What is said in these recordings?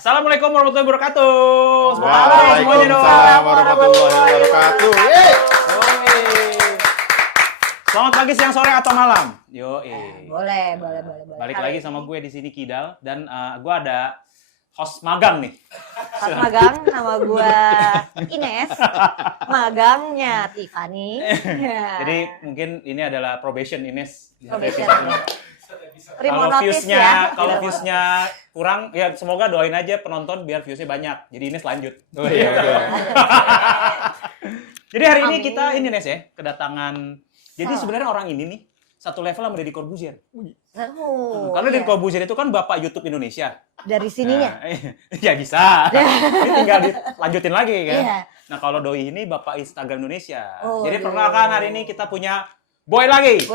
Assalamualaikum warahmatullahi wabarakatuh. Waalaikumsalam warahmatullahi wabarakatuh. Selamat pagi, siang, sore, atau malam. Boleh. Balik lagi sama gue di sini Kidal dan gue ada host magang nih. Host magang, nama gue Ines. Magangnya Tiffany. Jadi mungkin ini adalah probation Ines. Probation. Kalau viewsnya kurang, ya semoga doain aja penonton biar viewsnya banyak. Jadi Ines lanjut. Jadi hari ini kita Nes ya, kedatangan. Jadi sebenarnya orang ini nih satu level sama Deddy Corbuzier. Karena Deddy Corbuzier itu kan bapak YouTube Indonesia. Dari sininya? Ya bisa. Ini tinggal dilanjutin lagi kan. Iya. Nah kalau Doi ini bapak Instagram Indonesia. Oh, jadi perkenalkan hari ini kita punya Boy lagi.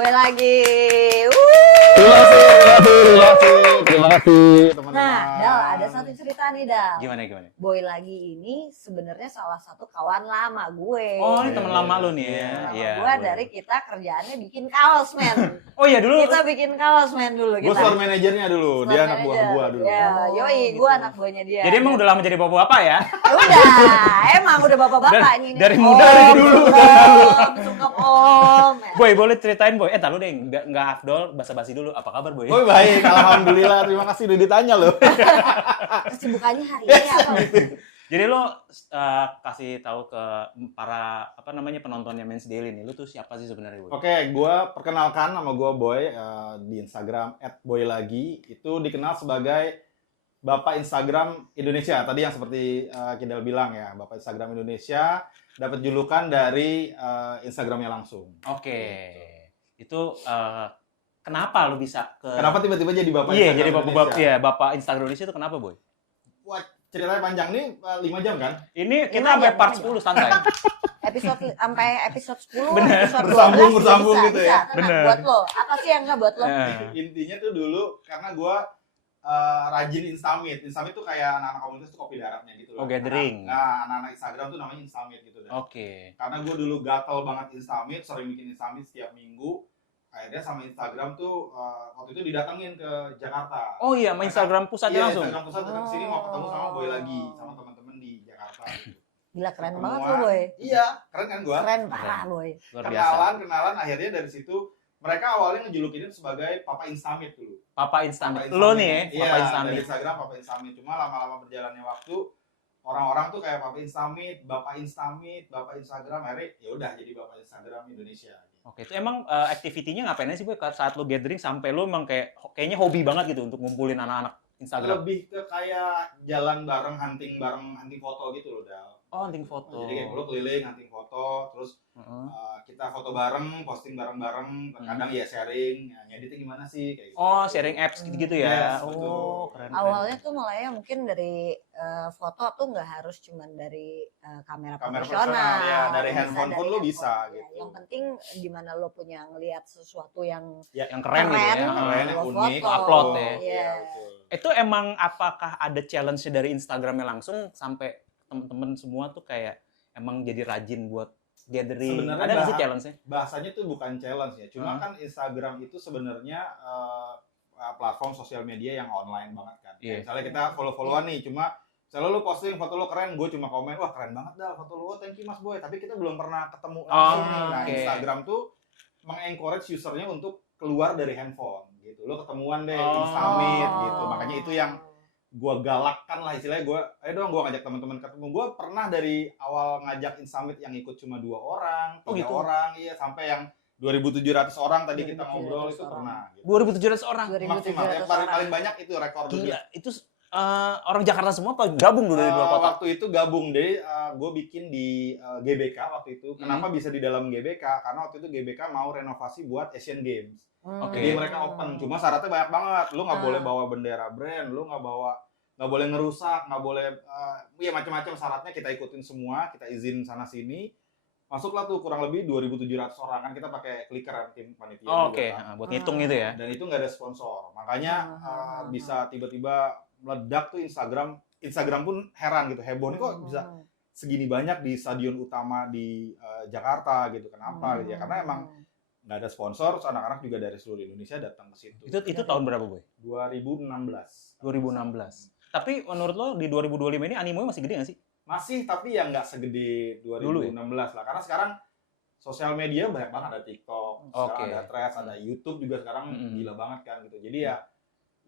Terima kasih teman-teman. Nah, Dal, ada satu cerita nih, Dal. Gimana? Boy lagi ini sebenarnya salah satu kawan lama gue. Oh, ini teman lama lu nih ya. Iya. Gue dari kita kerjaannya bikin kaos, men. Oh iya dulu. Kita bikin kaos, men dulu. Gue store manajernya dulu, dia anak buah gua dulu. Ya, yoi, gue anak buahnya dia. Jadi emang udah lama jadi bapak-bapak ya? Emang udah bapak-bapak ini. Dari muda dari dulu. Suka om. Boy, boleh ceritain Boy. Tahu deh, nggak afdol, basa-basi dulu. Apa kabar Boy? Oh baik, alhamdulillah. Terima kasih udah ditanya loh. Kesibukannya hari ini apa? Jadi lo kasih tahu ke para penontonnya Men's Daily nih, lo tuh siapa sih sebenarnya Boy? Oke, gue perkenalkan nama gue Boy di Instagram @boylagi. Itu dikenal sebagai Bapak Instagram Indonesia. Tadi yang seperti Kidal bilang ya, Bapak Instagram Indonesia dapat julukan dari Instagramnya langsung. Oke. Itu kenapa lo bisa Kenapa tiba-tiba jadi Bapak Iya, Instagram jadi Indonesia? Bapak Instagram Indonesia itu kenapa Boy? Wah, ceritanya panjang nih, 5 jam kan? Ini kita sampai part 10 santai. Sampai episode 10, Bener. episode 12 Bersambung bisa, gitu ya. tenang. Bener. Buat lo, apa sih yang nggak buat lo? Intinya tuh dulu karena gue rajin Instamit. Instamit tuh kayak anak-anak komunitas tuh kopi daratnya gitu loh. Oh, gathering. Nah, anak-anak Instagram tuh namanya Instamit gitu. Oke. Karena gue dulu gatel banget Instamit, sering bikin Instamit setiap minggu. Akhirnya sama Instagram tuh waktu itu didatengin ke Jakarta. Oh iya, main Instagram pusatnya Iya, langsung. Instagram pusat datang ke sini mau ketemu sama Boy lagi, sama teman-teman di Jakarta gitu. Gila keren Ketemuan. banget lo, Boy. Iya, keren kan gua? Keren parah, Boy. Luar biasa. Kenalan akhirnya dari situ mereka awalnya ngejulukin itu sebagai Papa Instamit dulu. Papa Instamit. Papa Lo Instamit. nih ya, Iya, Papa dari Instamit. Instagram Papa Instamit. Cuma lama-lama berjalannya waktu orang-orang tuh kayak Papa Instamit, Bapak Instamit, Bapak Instagram, akhirnya ya udah jadi Bapak Instagram Indonesia. Oke, itu emang activity-nya ngapain aja sih Boy saat lo gathering sampai lo emang kayaknya hobi banget gitu untuk ngumpulin anak-anak Instagram. Lebih ke kayak jalan bareng, hunting foto gitu loh, Dal. Oh, hunting foto. Jadi kayak lo keliling hunting foto, terus kita foto bareng, posting bareng-bareng, kadang ya sharing, ngeditnya gimana sih kayak gitu. Oh, sharing apps gitu ya. Yes, betul. Oh, keren. Awalnya tuh mulainya mungkin dari foto tuh nggak harus cuman dari kamera profesional, ya, dari Bisa handphone pun lo bisa ya. gitu. Yang penting gimana lo punya ngelihat sesuatu yang yang keren gitu ya. Keren, lo unik, foto. upload ya. Iya. betul. Itu emang apakah ada challenge dari Instagramnya langsung sampai temen-temen semua tuh kayak emang jadi rajin buat gathering? Sebenarnya Ada nggak sih challenge-nya? Bahasanya tuh bukan challenge ya, cuma kan Instagram itu sebenarnya platform sosial media yang online banget kan. Iya. Misalnya kita follow-followan nih, cuma misalnya lu posting foto lu keren, gue cuma komen, wah keren banget dah foto lu, thank you Mas Boy. Tapi kita belum pernah ketemu langsung nih. Nah, oke. Instagram tuh mengencourage usernya untuk keluar dari handphone gitu. Lu ketemuan deh, Oh. Instamit gitu. Makanya itu yang gua galakkan lah istilahnya, ayo dong gua ngajak teman-teman ketemu. Gua pernah dari awal ngajak Instamit yang ikut cuma 2 orang, 3 gitu? orang, iya, sampai yang 2.700 orang tadi kita 2.700 ngobrol itu orang. pernah gitu. 2.700 orang. 2.700 Maksimal ya, paling banyak itu rekor dunia. Gila, itu orang Jakarta semua apa gabung dulu dari luar kota? Waktu itu gabung deh, gue bikin di GBK waktu itu. Kenapa bisa di dalam GBK? Karena waktu itu GBK mau renovasi buat Asian Games. Oke. Jadi mereka open, cuma syaratnya banyak banget. Lu nggak boleh bawa bendera brand, lu nggak boleh ngerusak, nggak boleh, ya macam-macam syaratnya kita ikutin semua, kita izin sana sini. Masuklah tuh kurang lebih 2.700 orang, kan kita pakai clicker tim panitia. Oh, juga oke, kan. buat ngitung gitu ya. Dan itu nggak ada sponsor, makanya bisa tiba-tiba meledak tuh Instagram pun heran gitu, heboh nih kok bisa segini banyak di stadion utama di Jakarta gitu, kenapa gitu ya, karena emang nggak ada sponsor, terus anak-anak juga dari seluruh Indonesia datang ke situ. Itu tahun berapa, Boy? 2016. 2016. Tapi menurut lo di 2025 ini animonya masih gede nggak sih? Masih, tapi ya nggak segede 2016 lah. Karena sekarang sosial media banyak banget, ada TikTok, sekarang ada Threads, ada YouTube juga sekarang gila banget kan gitu. Jadi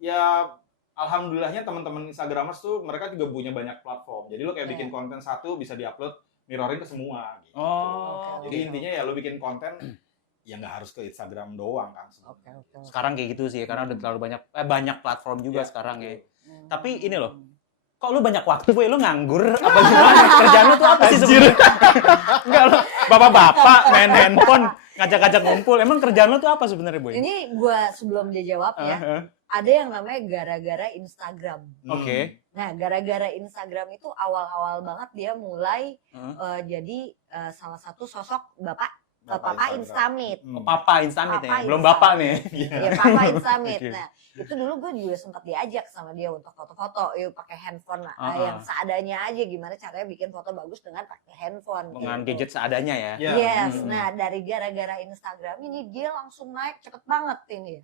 ya alhamdulillahnya teman-teman Instagramers tuh mereka juga punya banyak platform. Jadi lo kayak bikin konten satu bisa diupload, mirrorin ke semua gitu. Jadi intinya ya lo bikin konten ya nggak harus ke Instagram doang kan. Sekarang kayak gitu sih, karena udah terlalu banyak platform juga sekarang ya. Tapi ini loh, kok lu banyak waktu, Boy? Lu nganggur apa gimana? Kerjaan lu tuh apa sih sebenarnya? Enggak, lu bapak-bapak main handphone, ngajak-ngajak ngumpul. Emang kerjaan lu tuh apa sebenarnya, Boy? Ini gua sebelum dia jawab ya, ada yang namanya gara-gara Instagram. Oke. Nah, gara-gara Instagram itu awal-awal banget dia mulai jadi salah satu sosok Papa Instamit. Papa Instamit ya, Papa belum Instamit. bapak nih. Ya, Papa Instamit. Oke. Nah, itu dulu gue juga sempat diajak sama dia untuk foto-foto, yuk pakai handphone yang seadanya aja, gimana caranya bikin foto bagus dengan pakai handphone. Dengan gitu. gadget seadanya ya. Yes, nah dari gara-gara Instagram ini dia langsung naik cepet banget ini.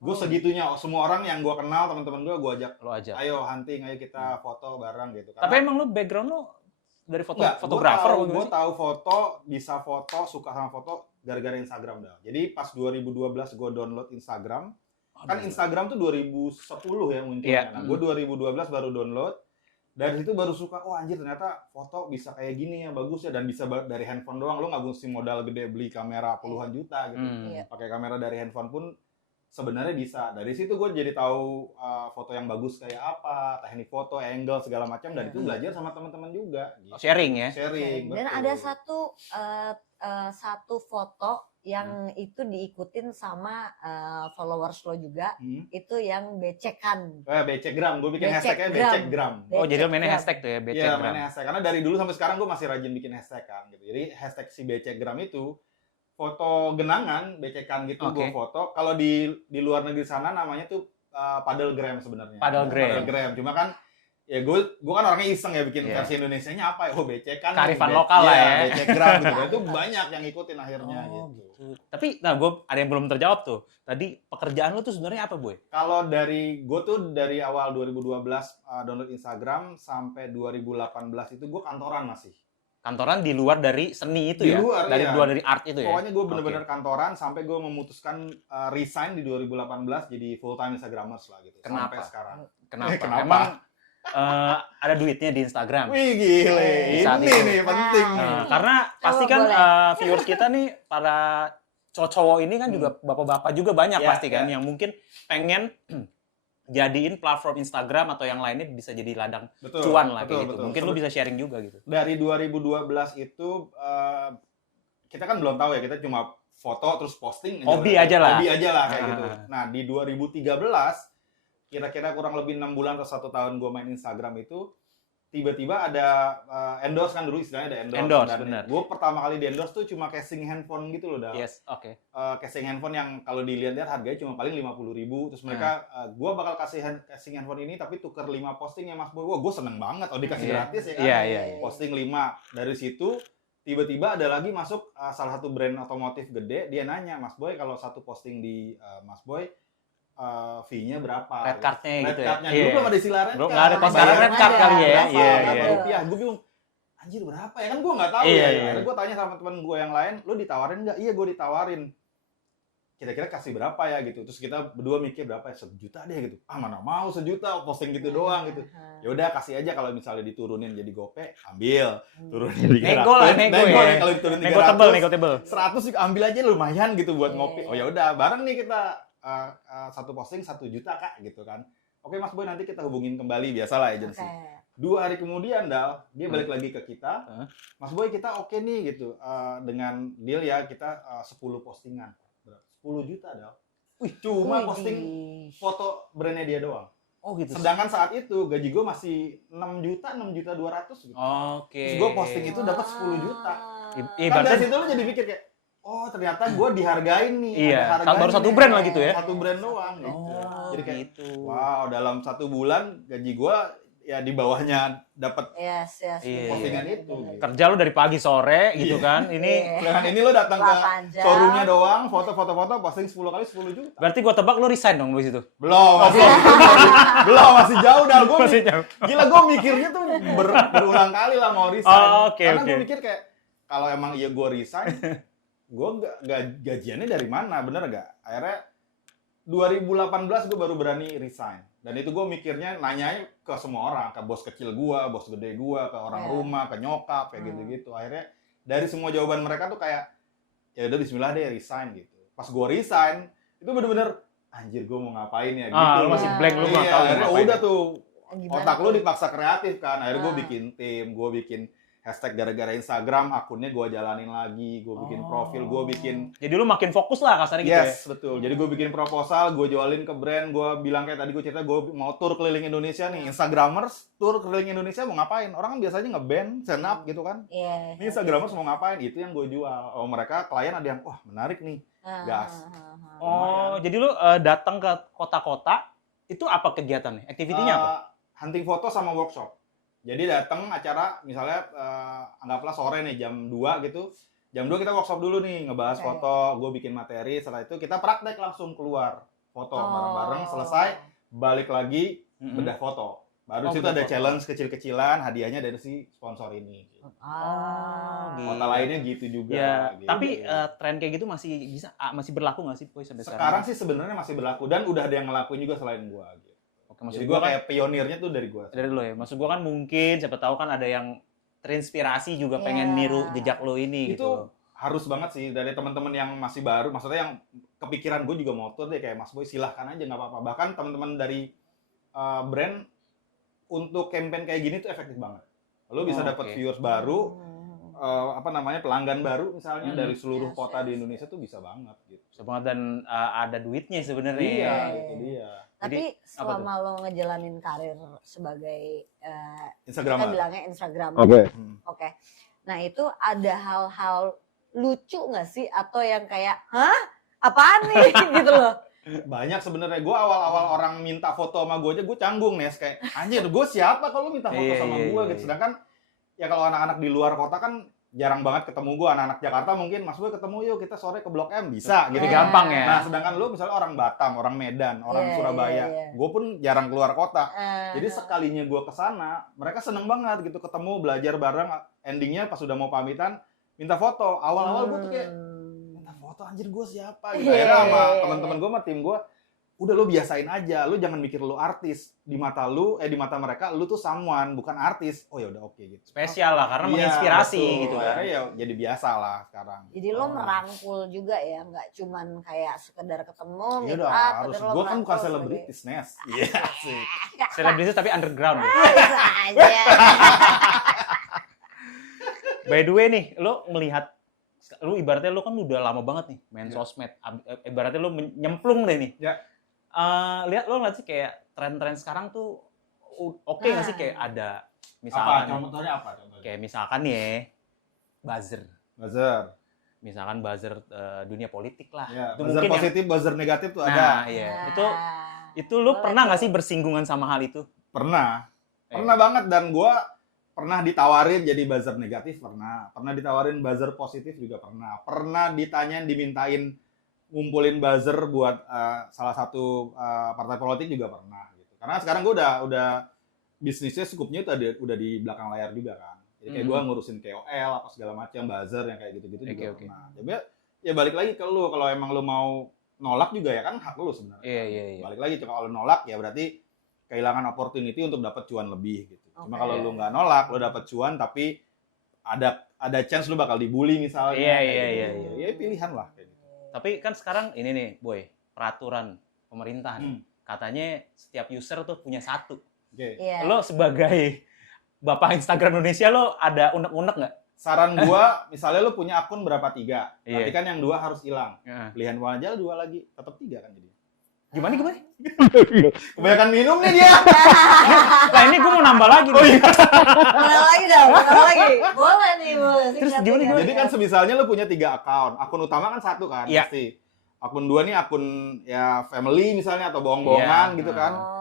Gue segitunya, semua orang yang gue kenal, teman-teman gue ajak, Lo aja. ayo hunting, ayo kita foto bareng gitu. Tapi emang lu background lu dari fotografer? Gue tahu foto, bisa foto, suka sama foto gara-gara Instagram dah. Jadi pas 2012 gue download Instagram, kan Instagram tuh 2010 ya munculnya. Nah, gue 2012 baru download. Dari situ baru suka, oh anjir ternyata foto bisa kayak gini ya, bagus ya, dan bisa dari handphone doang. Lo nggak mesti modal gede beli kamera puluhan juta gitu. Pakai kamera dari handphone pun sebenarnya bisa. Dari situ gue jadi tahu foto yang bagus kayak apa, teknik foto, angle segala macam, dan itu belajar sama teman-teman juga. Gitu. Sharing ya. Sharing. Dan betul. ada satu foto yang itu diikutin sama followers lo juga, itu yang becekan. Becekgram, gue bikin Becekgram. hashtagnya Becekgram. Oh, jadi lo mainnya hashtag tuh ya, Iya, Becekgram. mainnya hashtag. Karena dari dulu sampai sekarang gue masih rajin bikin hashtag kan. Gitu. Jadi hashtag si Becekgram itu foto genangan, becekan gitu gue foto. Kalau di luar negeri sana namanya tuh padelgram sebenarnya. Padelgram. Cuma kan ya gue kan orangnya iseng ya bikin versi Indonesianya apa ya? Oh, becekan. Kearifan lokal lah ya. Becekgram gitu. Itu banyak yang ngikutin akhirnya gitu. Tapi nah gue ada yang belum terjawab tuh. Tadi pekerjaan lu tuh sebenarnya apa, Boy? Kalau gue tuh dari awal 2012 download Instagram sampai 2018 itu gue kantoran masih. Kantoran di luar dari seni itu ya? Luar, dari luar dari art itu ya? Pokoknya gue bener-bener kantoran sampai gue memutuskan resign di 2018 jadi full time Instagramers lah gitu. Kenapa? Sampai sekarang. Kenapa? Emang ada duitnya di Instagram? Wih gile, Saat ini itu. nih penting nih. Karena pasti kan viewers kita nih para cowok-cowok ini kan juga bapak-bapak juga banyak pasti kan yang mungkin pengen jadiin platform Instagram atau yang lainnya bisa jadi ladang cuan lah kayak gitu. Mungkin lu bisa sharing juga gitu. Dari 2012 itu kita kan belum tahu ya, kita cuma foto terus posting hobi aja lah kayak gitu. Nah, di 2013 kira-kira kurang lebih 6 bulan atau 1 tahun gue main Instagram itu tiba-tiba ada endorse kan, dulu istilahnya ada endorse benar. Gue pertama kali di endorse tuh cuma casing handphone gitu loh, dah. Yes, oke. Casing handphone yang kalau dilihat harganya cuma paling 50.000. Terus mereka, gue bakal kasih casing handphone ini tapi tuker 5 posting ya Mas Boy. Wah, gue seneng banget. Oh, dikasih gratis ya kan. Iya. Posting 5. Dari situ tiba-tiba ada lagi masuk salah satu brand otomotif gede. Dia nanya, Mas Boy kalau satu posting di Mas Boy fee-nya berapa? Red card-nya gitu ya? Dulu belum ada istilah red card. Belum ada, pas sekarang red card kali ya? Berapa rupiah? Gue bingung, anjir berapa ya? Kan gue nggak tahu ya. Akhirnya gue tanya sama temen gue yang lain, lu ditawarin nggak? Iya, gue ditawarin. Kira-kira kasih berapa ya gitu? Terus kita berdua mikir berapa ya? 1 juta deh gitu. Ah, mana mau 1 juta, posting gitu doang gitu. Ya udah kasih aja, kalau misalnya diturunin jadi gope, ambil. Turunin 300. Nego ya. Kalau diturunin 300. Nego 100 juga ambil aja, lumayan gitu buat ngopi. Oh ya udah, bareng nih kita satu posting 1 juta Kak gitu kan. Oke Mas Boy, nanti kita hubungin kembali, biasalah agensi. 2 hari kemudian dia balik lagi ke kita. Mas Boy, kita oke nih gitu. Dengan deal ya kita 10 postingan. 10 juta Dal. Wih, cuma posting foto brandnya dia doang. Oh gitu. Sedangkan saat itu gaji gue masih 6 juta 200 gitu. Oke. Terus gue posting itu dapat 10 juta. Kan dari situ lo jadi mikir kayak, oh ternyata gue dihargain nih. Iya, baru satu brand lah gitu ya. Satu brand doang gitu. Oh, jadi kayak gitu. wow, dalam 1 bulan gaji gue ya di bawahnya dapat Yes. Iya. postingan itu. Kerja lu dari pagi sore gitu kan. Ini Dengan ini lo datang ke 8 jam. showroomnya doang, foto-foto posting 10 kali 10 juta. berarti gua tebak lu resign dong di situ. Belum, masih jauh dah. Gue Masih jauh. gila, gue mikirnya tuh berulang kali lah mau resign. Oh, oke, Karena oke. gue mikir kayak kalau emang iya gue resign, gue gajiannya dari mana, bener gak? Akhirnya 2018 gue baru berani resign. Dan itu gue mikirnya nanyanya ke semua orang, ke bos kecil gue, bos gede gue, ke orang rumah, ke nyokap, kayak gitu-gitu. Akhirnya dari semua jawaban mereka tuh kayak, ya udah bismillah deh resign gitu. Pas gue resign, itu bener-bener anjir gue mau ngapain ya gitu. Lu masih blank, lu nggak Iya, tahu mau akhirnya ngapain. udah tuh Gimana otak lu tuh? dipaksa kreatif kan. Akhirnya gue Ah. bikin tim, gue bikin hashtag gara-gara Instagram, akunnya gue jalanin lagi, gue bikin profil, gue bikin Jadi lu makin fokus lah kasarnya gitu ya. yes, betul. Jadi gue bikin proposal, gue jualin ke brand, gue bilang kayak tadi gue cerita, gue mau tur keliling Indonesia nih. Instagramers tur keliling Indonesia mau ngapain? Orang kan biasanya nge-band, stand up gitu kan. Iya. Ini Instagramers mau ngapain? Itu yang gue jual. Oh mereka klien ada yang, wah menarik nih. gas. Oh, jadi lu datang ke kota-kota itu apa kegiatannya? Aktivitinya apa? Hunting foto sama workshop. Jadi datang acara misalnya anggaplah sore nih jam 2 gitu. Jam 2 kita workshop dulu nih, ngebahas Oke. foto, gue bikin materi, setelah itu kita praktek langsung keluar. Foto bareng-bareng, selesai, balik lagi bedah foto. Baru Oh, situ bedah ada foto. challenge kecil-kecilan, hadiahnya dari si sponsor ini. Ah. Kota lainnya gitu juga. Ya, gitu. tapi tren kayak gitu masih berlaku nggak sih Boy sampai sekarang sih sebenarnya masih berlaku dan udah ada yang ngelakuin juga selain gue. Gitu. Oke, maksud Jadi gua gue kan kayak pionirnya tuh dari gue. dari lo ya. Maksud gua kan mungkin siapa tahu kan ada yang terinspirasi juga pengen Iya. niru jejak lo ini Itu gitu. harus banget sih dari teman-teman yang masih baru, maksudnya yang kepikiran gue juga mau tur deh kayak Mas Boy, silahkan aja nggak apa-apa. Bahkan teman-teman dari brand untuk campaign kayak gini tuh efektif banget. Lo bisa Oh, dapat oke. viewers baru, pelanggan baru misalnya dari seluruh Yes, kota di yes. Indonesia tuh bisa banget gitu. Sebenarnya dan ada duitnya sebenarnya. Iya, Iya. itu dia. Tapi Jadi, selama lo ngejalanin karir sebagai kita Instagram. bilangnya Instagram, oke. Nah itu ada hal-hal lucu nggak sih atau yang kayak, hah? Apaan nih gitu loh? Banyak sebenarnya. Gue awal-awal orang minta foto sama gue aja gue canggung nih, kayak anjir gue siapa kalau minta foto Iya, sama iya, gue iya. gitu. Sedangkan ya kalau anak-anak di luar kota kan jarang banget ketemu gue. Anak-anak Jakarta mungkin Mas Boy ketemu yuk kita sore ke Blok M bisa gitu Lebih kan. gampang ya. Nah sedangkan lu misalnya orang Batam, orang Medan, orang Iya, Surabaya, iya. gue pun jarang keluar kota. Jadi Eh, sekalinya gue kesana, mereka seneng banget gitu ketemu, belajar bareng. Endingnya pas udah mau pamitan minta foto. Awal-awal gue tuh kayak minta foto anjir gue siapa gitu. Iya, Akhirnya sama iya, iya. teman-teman gue sama tim gue, udah lu biasain aja, lu jangan mikir lu artis. Di mata lu, di mata mereka lu tuh someone, bukan artis. Oh ya udah oke gitu. Spesial lah karena Iya, menginspirasi betul. gitu kan. Akhirnya ya jadi biasa lah sekarang. Jadi lo merangkul juga ya, nggak cuman kayak sekedar ketemu, Iya meet udah up, harus. tapi lo Gue kan bukan merangkul selebritis, Nes. Iya sih. Selebritis tapi underground. ya. Bisa aja. By the way nih, lo melihat lu ibaratnya lo kan udah lama banget nih main Ya. sosmed. Ibaratnya lo nyemplung deh nih. Ya. Lihat lo ngeliat sih kayak tren-tren sekarang tuh oke nggak sih kayak ada misalkan Contohnya apa? Contohnya? kayak misalkan nih ya, buzzer. Buzzer. Misalkan buzzer dunia politik lah. Ya, Itu buzzer mungkin yang- positif, buzzer negatif tuh Nah, ada. iya. Nah, Itu lo boleh pernah nggak tuh. sih bersinggungan sama hal itu? Pernah. Eh. Pernah banget dan gue pernah ditawarin jadi buzzer negatif pernah ditawarin buzzer positif juga pernah ditanyain dimintain ngumpulin buzzer buat salah satu partai politik juga pernah gitu. Karena sekarang gue udah bisnisnya skupnya udah di belakang layar juga kan. Jadi kayak gue ngurusin KOL apa segala macam buzzer yang kayak gitu-gitu juga Oke. pernah. Jadi ya balik lagi ke lu, kalau emang lu mau nolak juga ya kan hak lu sebenarnya. Iya. Balik lagi kalau lu nolak ya berarti kehilangan opportunity untuk dapat cuan lebih gitu. Cuma Oke. kalau lu nggak nolak, lu dapat cuan tapi ada chance lu bakal dibully misalnya. Iya, kayak iya, gitu. iya. Ya pilihan lah kayak gitu. Tapi kan sekarang ini nih, Boy, peraturan pemerintah nih. Katanya setiap user tuh punya satu. Oke. Iya. Lo sebagai Bapak Instagram Indonesia lo ada unek-unek nggak? Saran gua, misalnya lu punya akun berapa 3, Iya. berarti kan yang 2 harus hilang. Heeh. Pilihan gua aja 2 lagi, tetap 3 kan jadi. Gimana? Kebanyakan minum nih dia. Nah ini gue mau nambah lagi. Oh, nih. iya. Mana lagi dong? Mana lagi? Boleh nih, boleh. Terus Sikat, gimana, sikat. gimana? Jadi kan semisalnya lu punya 3 akun. Akun utama kan 1 kan Iya. pasti. Akun 2 nih akun ya family misalnya atau bohong-bohongan Iya. gitu kan. Oh.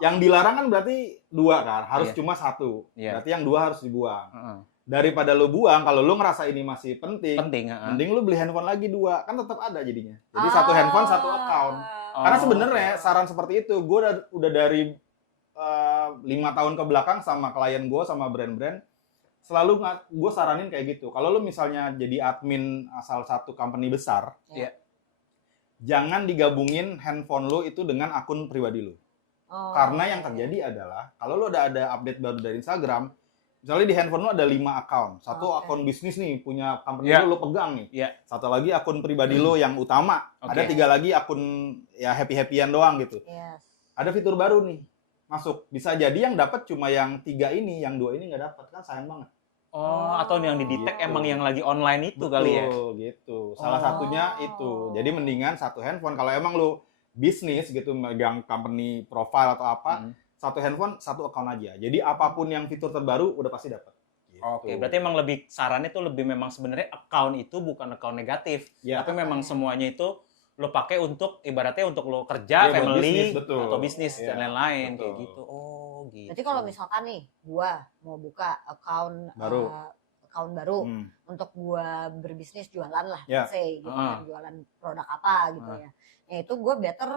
Yang dilarang kan berarti 2 kan, harus Iya. cuma 1. Iya. Berarti yang 2 harus dibuang. Heeh. Daripada lu buang, kalau lu ngerasa ini masih penting, Penting, heeh. mending lu beli handphone lagi 2, kan tetap ada jadinya. Jadi 1 handphone 1 account. Oh. Karena sebenarnya saran seperti itu, gue udah dari 5 tahun ke belakang sama klien gue, sama brand-brand, selalu gue saranin kayak gitu. Kalau lu misalnya jadi admin salah satu company besar, Iya. jangan digabungin handphone lu itu dengan akun pribadi lu. Oh. Karena yang terjadi adalah, kalau lu udah ada update baru dari Instagram, misalnya di handphone lu ada 5 account. Satu Oke. akun bisnis nih, punya company Iya. lu pegang nih. Iya. Satu lagi akun pribadi lu yang utama. Oke. Ada 3 lagi akun ya happy-happyan doang gitu. Yes. Ada fitur baru nih masuk. Bisa jadi yang dapat cuma yang 3 ini, yang 2 ini nggak dapat, kan sayang banget. Oh, atau yang didetek Gitu. emang yang lagi online itu kali ya? Betul, gitu. Salah Oh. satunya itu. Jadi mendingan 1 handphone. Kalau emang lu bisnis gitu, megang company profile atau apa, 1 handphone, 1 account aja. Jadi apapun yang fitur terbaru udah pasti dapat. Gitu. Oke, berarti emang lebih sarannya tuh lebih memang sebenarnya account itu bukan account negatif, Ya. tapi memang semuanya itu lo pakai untuk ibaratnya untuk lo kerja, Iya, buat family, bisnis, betul. atau bisnis Iya, dan lain-lain kayak betul. gitu. Oh, gitu. Berarti kalau misalkan nih, gua mau buka account Baru. account baru Hmm. untuk gua berbisnis jualan lah, Ya. let's say gitu Ah. kan, jualan produk apa gitu ya. Ya itu gua better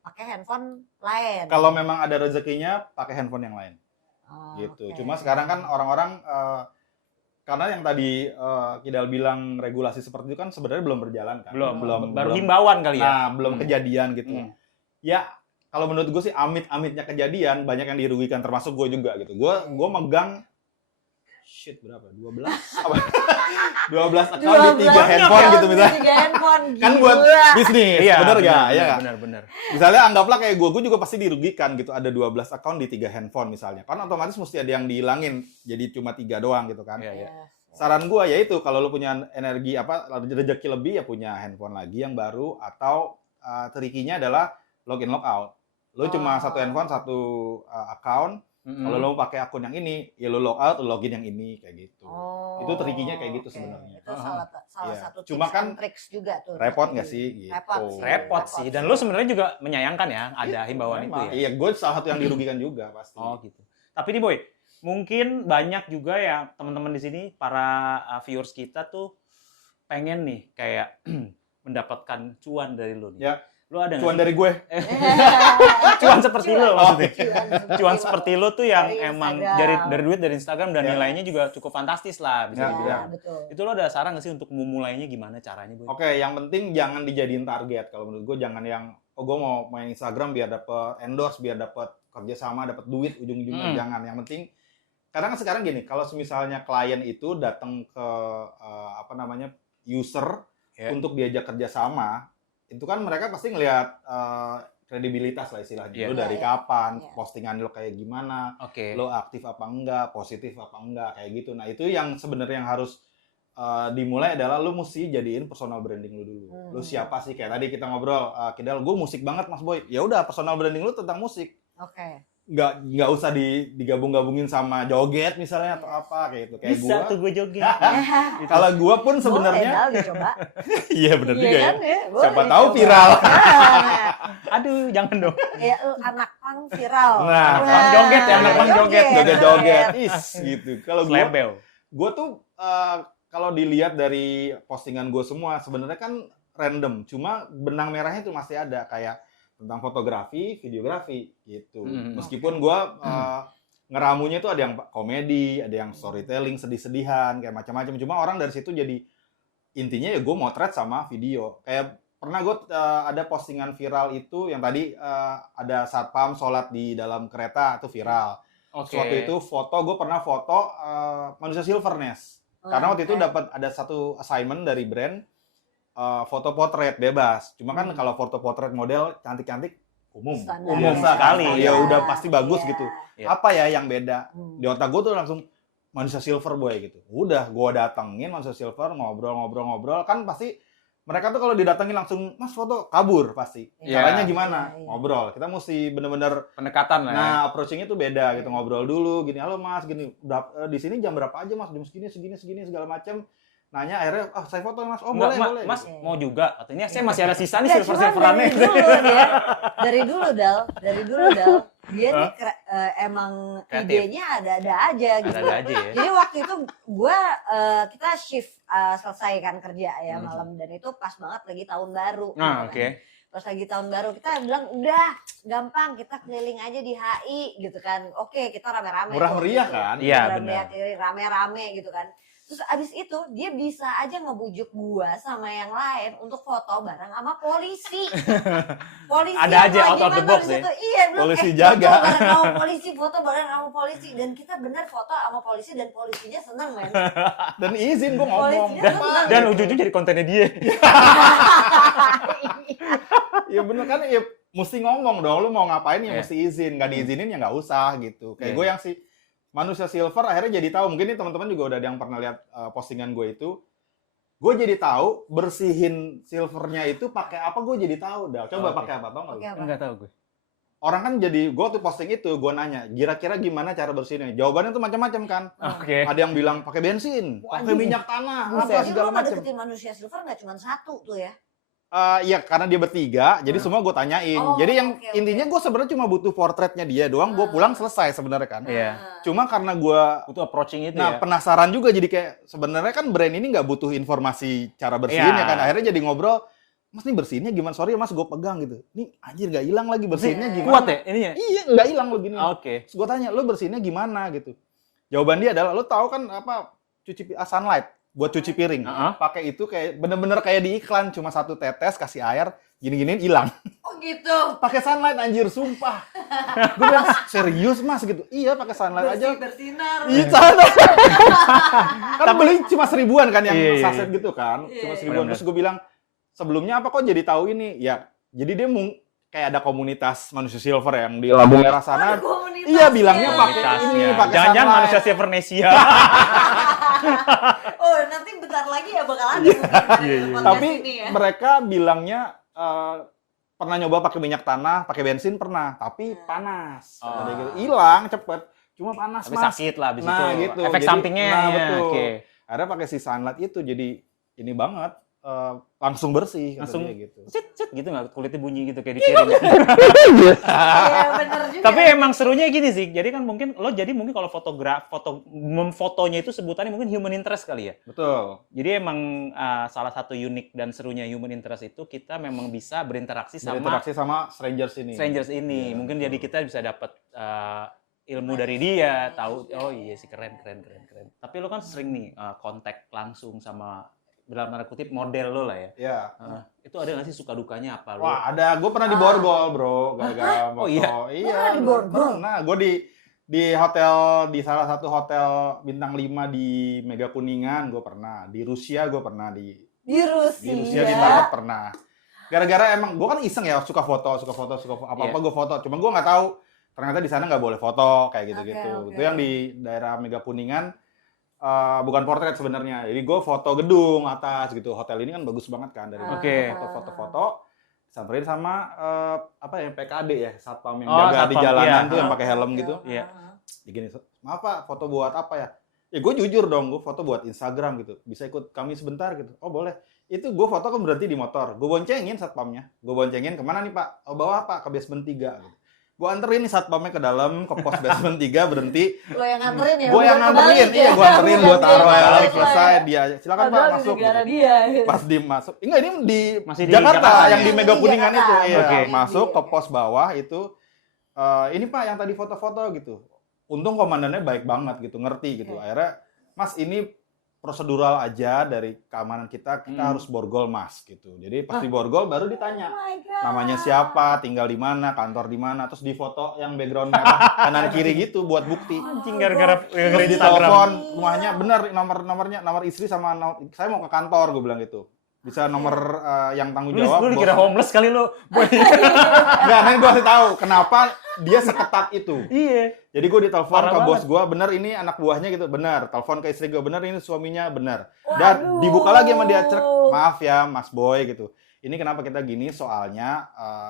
pakai handphone lain. Kalau memang ada rezekinya, pakai handphone yang lain. Oh, Gitu. oke. Cuma sekarang kan orang-orang karena yang tadi Kidal bilang regulasi seperti itu kan sebenarnya belum berjalan kan. belum baru himbauan kali ya. Nah, belum kejadian gitu. Hmm. Ya, kalau menurut gue sih amit-amitnya kejadian, banyak yang dirugikan termasuk gue juga gitu. Gue megang berapa? 12 apa? 12 account di 3 handphone gitu misalnya. 3 handphone. Kan buat gila. bisnis, Iya, bener gak? Iya nggak? benar. Misalnya anggaplah kayak gue juga pasti dirugikan gitu, ada 12 account di 3 handphone misalnya. Kan otomatis mesti ada yang dihilangin, jadi cuma 3 doang gitu kan. Iya, iya. Yes. Saran gue yaitu kalau lu punya energi rezeki lebih ya punya handphone lagi yang baru, atau trikinya adalah login logout. Lu cuma 1 handphone 1 account. Kalau lo mau pakai akun yang ini, ya lo logout, lo login yang ini kayak gitu. Oh, Itu trikinya kayak gitu oke. sebenarnya. Itu salah Iya. satu Cuma tips kan and tricks juga tuh. repot nggak sih? Gitu. Repot sih. Dan lo sebenarnya juga menyayangkan ya ada himbauan itu Memang. ya. Iya, gue salah satu yang dirugikan juga pasti. Oh gitu. Tapi nih Boy, mungkin banyak juga ya teman-teman di sini para viewers kita tuh pengen nih kayak mendapatkan cuan dari lo nih. Ya. Lo ada nggak Cuan sih? dari gue. Cuan seperti lo maksudnya. Cuan Seperti lo tuh yang Dari emang Instagram. dari duit dari Instagram dan Ya. nilainya juga cukup fantastis lah bisa Ya, dibilang. Ya, betul. Itu lo ada saran nggak sih untuk memulainya gimana caranya Boy? Oke, yang penting jangan dijadiin target. Kalau menurut gue jangan yang gue mau main Instagram biar dapet endorse, biar dapet kerjasama, dapet duit ujung-ujungnya. Jangan. Yang penting karena kan sekarang gini, kalau misalnya klien itu datang ke user Ya. untuk diajak kerjasama, itu kan mereka pasti ngelihat kredibilitas lah istilahnya. Iya. Lu dari Iya, kapan, iya. postingan lu kayak gimana, Oke. lo aktif apa enggak, positif apa enggak, kayak gitu. Nah, itu yang sebenarnya yang harus dimulai adalah lu mesti jadiin personal branding lu dulu. Lu siapa sih? Kayak tadi kita ngobrol, Kidal, gue musik banget Mas Boy. Ya udah, personal branding lu tentang musik. Oke. Nggak usah digabung-gabungin sama joget misalnya atau apa kayak gitu. Kayak Bisa gua. tuh gue joget. Kalau gua pun sebenarnya Boleh, Dal, dicoba. iya benar Iya juga ya. kan, ya? Boleh Siapa tahu dicoba. viral. Aduh, jangan dong. Ya, anak pang viral. Nah, pang joget ya, anak pang joget. Joget-joget. gitu. Kalau Label. gua tuh kalau dilihat dari postingan gue semua sebenarnya kan random, cuma benang merahnya itu masih ada kayak tentang fotografi, videografi gitu. Meskipun gue ngeramunya itu ada yang komedi, ada yang storytelling, sedih-sedihan, kayak macam-macam. Cuma orang dari situ jadi intinya ya gue motret sama video. Kayak pernah gue ada postingan viral itu yang tadi ada satpam sholat di dalam kereta itu viral. Oke. Suatu itu gue pernah foto manusia Silvernes. Karena waktu itu dapat ada satu assignment dari brand foto potret bebas. Cuma kan kalau foto potret model cantik-cantik umum sekali. Ya udah pasti bagus gitu. Iya. Apa ya yang beda? Di otak gue tuh langsung manusia silver boy gitu. Udah gue datengin manusia silver, ngobrol kan pasti mereka tuh kalau didatengin langsung Mas foto kabur pasti. Caranya gimana? Ngobrol. Kita mesti bener-bener pendekatan lah. Nah, approaching-nya tuh beda gitu. Ngobrol dulu gini, halo Mas, gini. Di sini jam berapa aja Mas? Jam segini segala macam. nanya akhirnya saya foto Mas. Oh Enggak, boleh. Mas gitu. mau juga katanya saya masih ada sisa nih Nggak, cuman silver-silverannya. dari dulu Dal dia nih emang Kreatif. idenya ada-ada aja gitu. Ada aja ya. Jadi waktu itu kita shift selesai kan kerja ya malam, dan itu pas banget lagi tahun baru. Nah, gitu kan. oke. Pas lagi tahun baru kita bilang udah gampang, kita keliling aja di HI gitu kan. Oke, kita rame-rame. Murah tuh, meriah gitu. kan? Iya, Murah benar. meriah, rame-rame gitu kan. Terus abis itu dia bisa aja ngebujuk gua sama yang lain untuk foto bareng sama polisi. Polisi Ada yang aja lagi out of the nonton box di situ. ya. Iya, bilang, Polisi foto jaga. bareng sama polisi, foto bareng sama polisi, dan kita bener foto sama polisi dan polisinya seneng men. Dan izin gue ngomong. Polisinya seneng. Dan ujung-ujung jadi kontennya dia. Ya bener kan, ya mesti ngomong dong, lu mau ngapain ya Iya. mesti izin, nggak diizinin ya nggak usah gitu. Kayak Iya. gue yang si manusia silver akhirnya jadi tahu, mungkin nih teman-teman juga udah ada yang pernah lihat postingan gue itu, gue jadi tahu bersihin silvernya itu pakai apa, gue jadi tahu dah. Coba Oke. pakai apa, tau nggak? Oke, apa? Enggak tahu gue. Orang kan jadi, gue tuh posting itu, gue nanya, kira-kira gimana cara bersihinnya? Jawabannya tuh macam-macam kan. Oke. Ada yang bilang pakai bensin, pakai Waduh. minyak tanah, apa Jadi segala lu macam. ngedeketin manusia silver nggak cuma satu tuh ya? Iya, karena dia bertiga, jadi semua gue tanyain. Oh, Jadi yang oke. intinya gue sebenarnya cuma butuh portretnya dia doang, gue pulang selesai sebenarnya kan. Iya. Cuma karena gue Butuh approaching itu nah ya. penasaran juga, jadi kayak sebenarnya kan brand ini nggak butuh informasi cara bersihinnya Iya. kan. Akhirnya jadi ngobrol, Mas nih bersihinnya gimana? Sorry ya Mas, gue pegang gitu. Nih anjir nggak hilang lagi bersihinnya gimana? Kuat ya ininya? Iya nggak hilang lo gini. Oke. Terus gue tanya, lo bersihinnya gimana gitu? Jawaban dia adalah, lo tahu kan apa sunlight buat cuci piring. Heeh. Pakai itu kayak bener-bener kayak di iklan, cuma satu tetes kasih air, gini-giniin hilang. Oh gitu. Pakai sunlight anjir, sumpah. Gue bilang, serius Mas gitu? Iya pakai sunlight aja. Bersinar. Iya sana. Kan beli cuma 1000-an kan yang Iya, iya, saset iya. gitu kan. Iya, Cuma iya. 1000-an. Benar-benar. Terus gue bilang, sebelumnya apa kok jadi tahu ini? Ya, jadi dia kayak ada komunitas manusia silver yang di Lambung Merah sana. Iya, bilangnya pakai ini, Komunitasnya. pakai Jangan-jangan sunlight. manusia Silvernesia. Oh, nanti bentar lagi ya bakal ada Iya, mungkin podcast Tapi ini ya. mereka bilangnya pernah nyoba pakai minyak tanah, pakai bensin pernah, tapi panas. Kata dia gitu. Hilang cepet, cuma panas Tapi Mas. sakit lah abis Nah, itu. gitu. Efek Jadi- sampingnya. nah, ya. betul. Oke. Akhirnya pakai si sunlight itu jadi ini banget, langsung bersih kata Langsung dia gitu. Cet gitu nggak kulitnya bunyi gitu kayak di piring. Iya, bener juga. Tapi emang serunya gini sih. Jadi kan mungkin kalau memfotonya itu sebutannya mungkin human interest kali ya. Betul. Jadi emang salah satu unik dan serunya human interest itu kita memang bisa berinteraksi sama Berinteraksi sama strangers ini. strangers ini. Iya, Mungkin betul. jadi kita bisa dapat ilmu dari dia, tahu oh iya sih keren. Tapi lo kan sering nih kontak langsung sama dalam tanda kutip model lo lah ya. Iya. Itu ada nggak sih suka dukanya apa lo? Wah, ada. Gue pernah di borgol, bro. Gara-gara Oh, foto. iya? Iya. Pernah di borgol? Pernah. Gue di hotel, di salah satu hotel bintang 5 di Mega Kuningan, gue pernah. Di Rusia gue pernah. Di Rusia di Tarot pernah. Gara-gara emang gue kan iseng ya, suka foto apa-apa Iya. gue foto. Cuma gue nggak tahu ternyata di sana nggak boleh foto kayak gitu-gitu. Oke, oke. Itu yang di daerah Mega Kuningan bukan portret sebenarnya. Jadi gue foto gedung atas gitu. Hotel ini kan bagus banget kan dari Oke. foto-foto. Samperin sama apa ya PKD ya, satpam yang Oh, jaga di satpam, jalanan iya. tuh yang pakai helm gitu. Iya. Gini, maaf Pak, foto buat apa ya? Ya gue jujur dong, gue foto buat Instagram gitu. Bisa ikut kami sebentar gitu. Oh boleh. Itu gue foto kan berhenti di motor. Gue boncengin satpamnya. Gue boncengin kemana nih Pak? Oh bawah Pak, ke basement 3 gitu. Gue anterin nih satpamnya ke dalam, ke pos basement 3 berhenti. Lo yang nganterin ya? Gue yang bukan nganterin, kebalik iya ya? gue anterin, gue Bukan taruh dia ya, balik selesai lah ya. dia. Silakan Pak Padahal masuk. gara-gara Gitu. dia. Gitu. Pas di masuk, enggak ini di Masih di Jakarta, Jakarta. yang di Yang Mega di Kuningan Jakarta. itu. Iya, Oke. masuk ke pos bawah itu. Ini Pak yang tadi foto-foto gitu. Untung komandannya baik banget gitu, ngerti gitu. Oke. Akhirnya, Mas ini prosedural aja dari keamanan kita harus borgol Mas gitu. Jadi pas di borgol baru ditanya. Oh my God. Namanya siapa, tinggal di mana, kantor di mana, terus difoto yang background merah kanan kiri gitu buat bukti. Anjing gara-gara Terus Instagram. ditelepon rumahnya bener nomor istri sama saya mau ke kantor gue bilang gitu. Bisa nomor yang tanggung jawab. Lu dikira homeless kali lu. Boy. Enggak, nanti gue kasih tahu kenapa dia seketat itu. Iya. Jadi gue ditelepon Parah ke bos banget. gue, bener ini anak buahnya gitu, bener. Telepon ke istri gue, bener ini suaminya, bener. Waduh. Dan dibuka lagi sama dia, cerek, maaf ya Mas Boy gitu. Ini kenapa kita gini, soalnya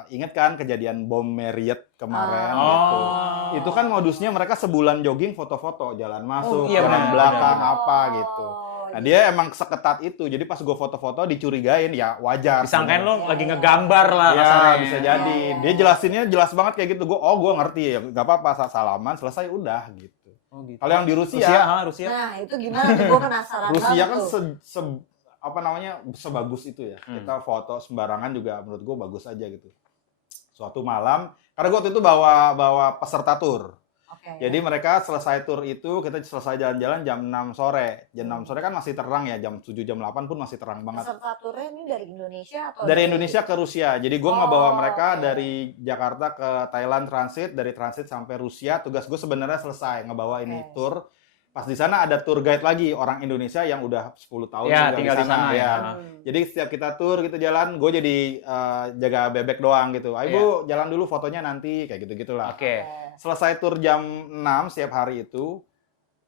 inget kan kejadian bom Marriott kemarin gitu. Oh. Itu kan modusnya mereka sebulan jogging foto-foto, jalan masuk, iya, jalan benar, belakang, benar. apa gitu. Nah dia emang seketat itu, jadi pas gue foto-foto dicurigain ya wajar. Disangkain lo Iya, lagi iya. ngegambar lah Ya kasarnya. bisa jadi. Iya, iya, Dia iya. jelasinnya jelas banget kayak gitu. Gue ngerti ya, nggak apa-apa salaman selesai udah gitu. Oh, gitu. Kalau yang di Rusia, Rusia. Nah, itu gimana tuh? Gue penasaran Rusia banget kan tuh. apa namanya sebagus itu ya. Kita foto sembarangan juga menurut gue bagus aja gitu. Suatu malam, karena gue waktu itu bawa peserta tur. Oke. Jadi mereka selesai tur itu, kita selesai jalan-jalan jam 6 sore. Jam 6 sore kan masih terang ya, jam 7, jam 8 pun masih terang banget. Peserta turnya ini dari Indonesia atau Dari Indonesia ke Rusia. Jadi gue ngebawa mereka oke. dari Jakarta ke Thailand transit, dari transit sampai Rusia. Tugas gue sebenarnya selesai ngebawa ini Oke. tur. Pas di sana ada tour guide lagi orang Indonesia yang udah 10 tahun Ya, tinggal di sana ya. Jadi setiap kita tur gitu jalan, gue jadi jaga bebek doang gitu. Ayo Bu, jalan dulu fotonya nanti kayak gitu-gitulah. Oke. Selesai tur jam 6 setiap hari itu,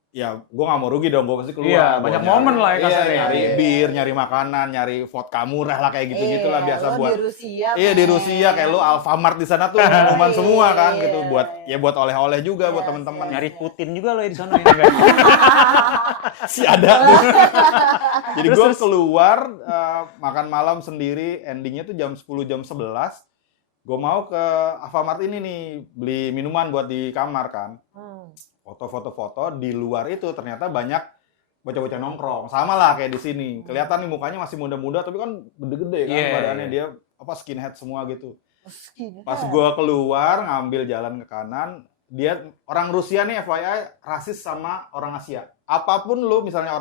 ya gue nggak mau rugi dong, gue pasti keluar. Iya, Gua banyak nyari- momen lah ya iya, kasarnya. nyari Iya. bir, nyari makanan, nyari vodka murah lah kayak gitu-gitulah biasa lo buat. di Rusia. Iya di men. Rusia kayak lu Alfamart di sana tuh minuman semua kan Iya. gitu buat oleh-oleh juga buat Iya, teman-teman. iya. Nyari Putin juga lo ya di sana ya. enggak? Si ada tuh. Jadi gue Terus. keluar makan malam sendiri, endingnya tuh jam 10 jam 11. Gue mau ke Alfamart ini nih beli minuman buat di kamar kan. Hmm. Foto-foto di luar itu ternyata banyak bocah-bocah nongkrong. Sama lah kayak di sini. Kelihatan nih mukanya masih muda-muda tapi kan gede-gede kan Iya, badannya iya. dia apa skinhead semua gitu. Meski- Pas gue keluar ngambil jalan ke kanan, dia orang Rusia nih FYI rasis sama orang Asia. Apapun lu misalnya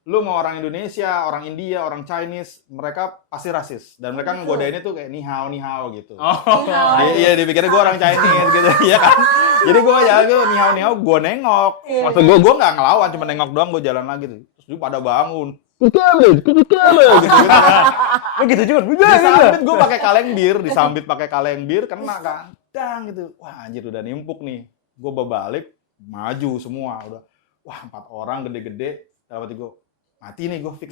lu mau orang Indonesia, orang India, orang Chinese, mereka pasti rasis dan mereka Betul. ngegodainnya tuh kayak ni hao gitu. Oh. Iya, dipikirnya gue orang Chinese gitu, ya kan? Jadi gue jalan gitu, ni hao, gue nengok. Iya, Maksud gue nggak ngelawan, cuma nengok doang, gue jalan lagi tuh. Terus dia pada bangun. Gitu kan. Lo gitu juga. Disambit gue pakai kaleng bir, kena kan. Dang gitu. Wah anjir udah nimpuk nih. Gue balik, maju semua. Wah 4 orang gede-gede. Dalam hati gue, mati nih gue fix.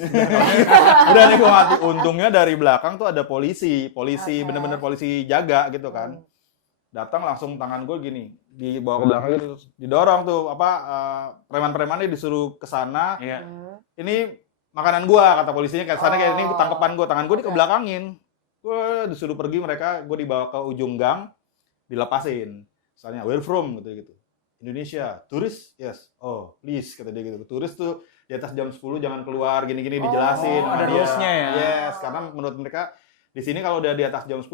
Udah nih gue mati. Untungnya dari belakang tuh ada polisi. Oke. Bener-bener polisi jaga gitu kan. Datang langsung tangan gue gini. Dibawa ke belakang gitu. Terus didorong tuh, preman-premannya disuruh ke sana. Iya. Ini makanan gua kata polisinya kayak sana kayak ini tangkepan gua, tangan gua Oke. dikebelakangin. Gua disuruh pergi mereka, gua dibawa ke ujung gang, dilepasin. Misalnya where from gitu. Indonesia, turis? Yes. Oh, please kata dia gitu. Turis tuh di atas jam 10 jangan keluar, gini-gini dijelasin sama ada dia. rules-nya ya. Yes, karena menurut mereka di sini kalau udah di atas jam 10,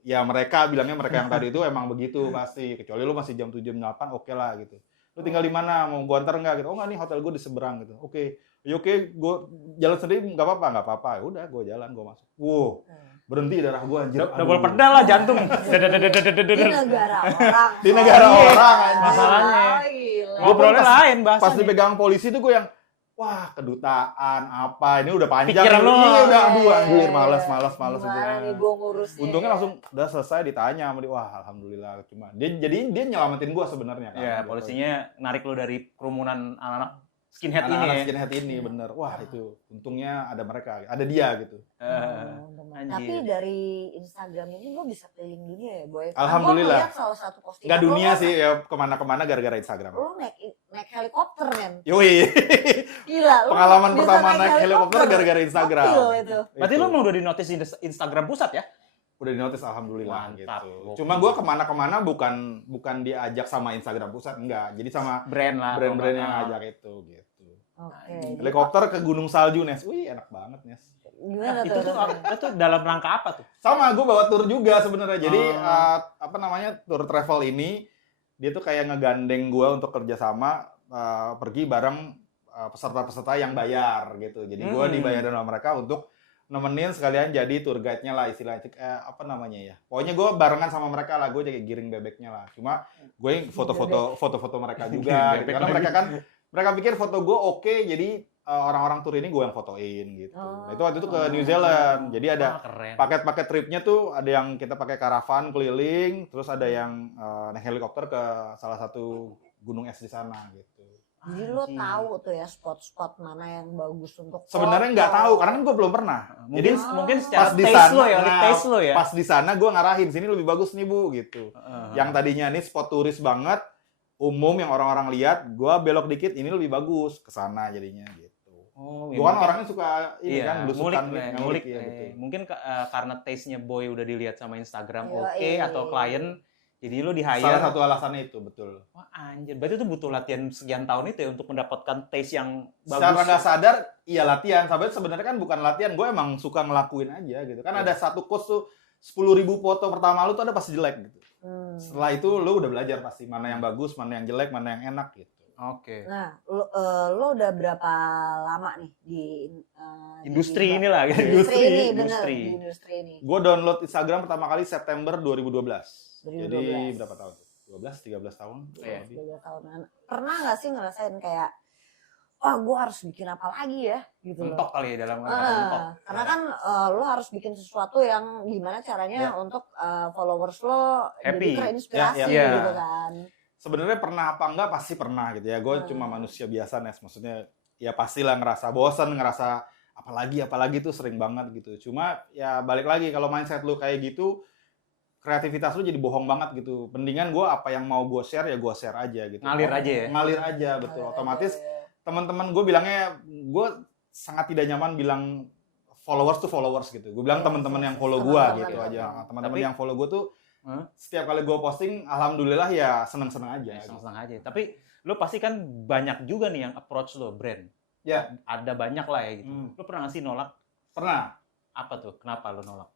ya mereka bilangnya mereka yang tadi itu emang begitu pasti. Kecuali lu masih jam 7 jam 8 oke lah gitu. Lu tinggal di mana? Mau gua antar enggak gitu? Oh enggak nih hotel gua di seberang gitu. Oke. Ya oke, gue jalan sendiri nggak apa-apa. Ya udah, gue jalan, gue masuk. Wow, berhenti darah gue anjir. Double pedal lah jantung. Di negara orang. Di negara Iya. orang anjir. Masalahnya. Gila. Ngobrolnya lain Pas bahasanya. dipegang polisi tuh gue yang, wah kedutaan apa, ini udah panjang. Pikiran lo. Iya udah, aduh Iya, anjir, iya, males. Gimana nih gue ngurusnya? Untungnya langsung udah selesai ditanya sama dia, wah alhamdulillah. Cuma dia nyelamatin gue sebenarnya kan. Iya, Gitu. polisinya narik lo dari kerumunan anak-anak skinhead ini Anak-anak ya. skinhead ini bener. Wah itu, untungnya ada mereka, ada dia gitu. Anjir. Tapi dari Instagram ini lo bisa keliling dunia ya, Boy? Alhamdulillah. Gue lihat salah satu postingan. Nggak dunia lo, sih, ya kemana-kemana gara-gara Instagram. Lo naik helikopter, men. Yoi. Gila. lo Pengalaman bisa pertama naik naik helikopter gara-gara Instagram. Gokil itu. Berarti Itu. lo mau udah di notice Instagram pusat ya? Udah di notice alhamdulillah Mantap. gitu. Cuma gue kemana-kemana bukan diajak sama Instagram pusat, enggak. Jadi sama Brand lah. brand-brand yang pokoknya. ngajak itu gitu. Oke. Helikopter ke Gunung Salju, Nes. Wih, enak banget, Nes. Gimana Itu tuh dalam rangka apa tuh? Sama, gue bawa tour juga sebenarnya. Jadi Oh. apa namanya tour travel ini dia tuh kayak ngegandeng gue untuk kerjasama pergi bareng peserta-peserta yang bayar gitu. Jadi gue dibayarin sama mereka untuk nemenin sekalian jadi tour guide-nya lah istilahnya apa namanya ya. Pokoknya gue barengan sama mereka lah, gue jadi giring bebeknya lah. Cuma gue foto-foto mereka juga. Gitu. Karena mereka pikir foto gue oke, jadi orang-orang tur ini gue yang fotoin gitu. Nah, itu waktu itu ke New Zealand. Jadi ada Keren. paket-paket tripnya tuh ada yang kita pakai karavan keliling, terus ada yang naik helikopter ke salah satu gunung es di sana gitu. Jadi lo tahu tuh ya spot-spot mana yang bagus untuk Sebenarnya foto. nggak tahu karena kan gue belum pernah. Mungkin secara pas di taste sana, lo ya, taste lo ya. pas di sana gue ngarahin sini lebih bagus nih Bu gitu. Yang tadinya nih spot turis banget, umum yang orang-orang lihat, gue belok dikit ini lebih bagus ke sana jadinya gitu. Oh, Gue kan orangnya suka ini iya, kan belusukan ngulik, ya, betul. mungkin karena taste-nya Boy udah dilihat sama Instagram Yoi. atau klien, jadi lu di Salah hire. satu alasannya itu betul. Wah anjir, berarti itu butuh latihan sekian tahun itu ya untuk mendapatkan taste yang Secara bagus. nggak sadar, iya latihan. Sebenarnya kan bukan latihan, gue emang suka ngelakuin aja gitu. Kan ada satu quotes tuh 10.000 foto pertama lu tuh ada pasti jelek gitu. Setelah itu lu udah belajar pasti mana yang bagus, mana yang jelek, mana yang enak gitu. Oke. Nah, lo udah berapa lama nih di Industri di- inilah gitu. industri ini, bener, Industri. di industri ini. Gue download Instagram pertama kali September 2012. 2012. Jadi berapa tahun tuh? 12, 13 tahun. Iya. 3 tahunan. Pernah nggak sih ngerasain kayak, wah gue harus bikin apa lagi ya gitu loh. Mentok kali ya dalam mentok. Karena kan lo harus bikin sesuatu yang gimana caranya untuk followers lo Happy. jadi terinspirasi Ya. gitu kan. Sebenarnya pernah apa enggak pasti pernah gitu ya. Gue cuma manusia biasa Nes. Maksudnya ya pastilah ngerasa bosan, ngerasa apalagi tuh sering banget gitu. Cuma ya balik lagi kalau mindset lu kayak gitu, kreativitas lu jadi bohong banget gitu. Mendingan gue apa yang mau gue share ya gue share aja gitu. Ngalir aja ya. Ngalir aja betul. Ngalir Otomatis aja. teman-teman gue bilangnya, gue sangat tidak nyaman bilang followers tuh followers gitu. Gue bilang teman-teman yang follow gue Teman-teman gitu yang aja. follow. Teman-teman Tapi- yang follow gue tuh Hah? setiap kali gue posting, alhamdulillah ya seneng-seneng aja. Ya, senang-senang aja. Tapi lu pasti kan banyak juga nih yang approach lo brand. Ya. Ada banyak lah ya gitu. Hmm. Lu pernah nggak sih nolak? Pernah. Apa tuh? Kenapa lu nolak?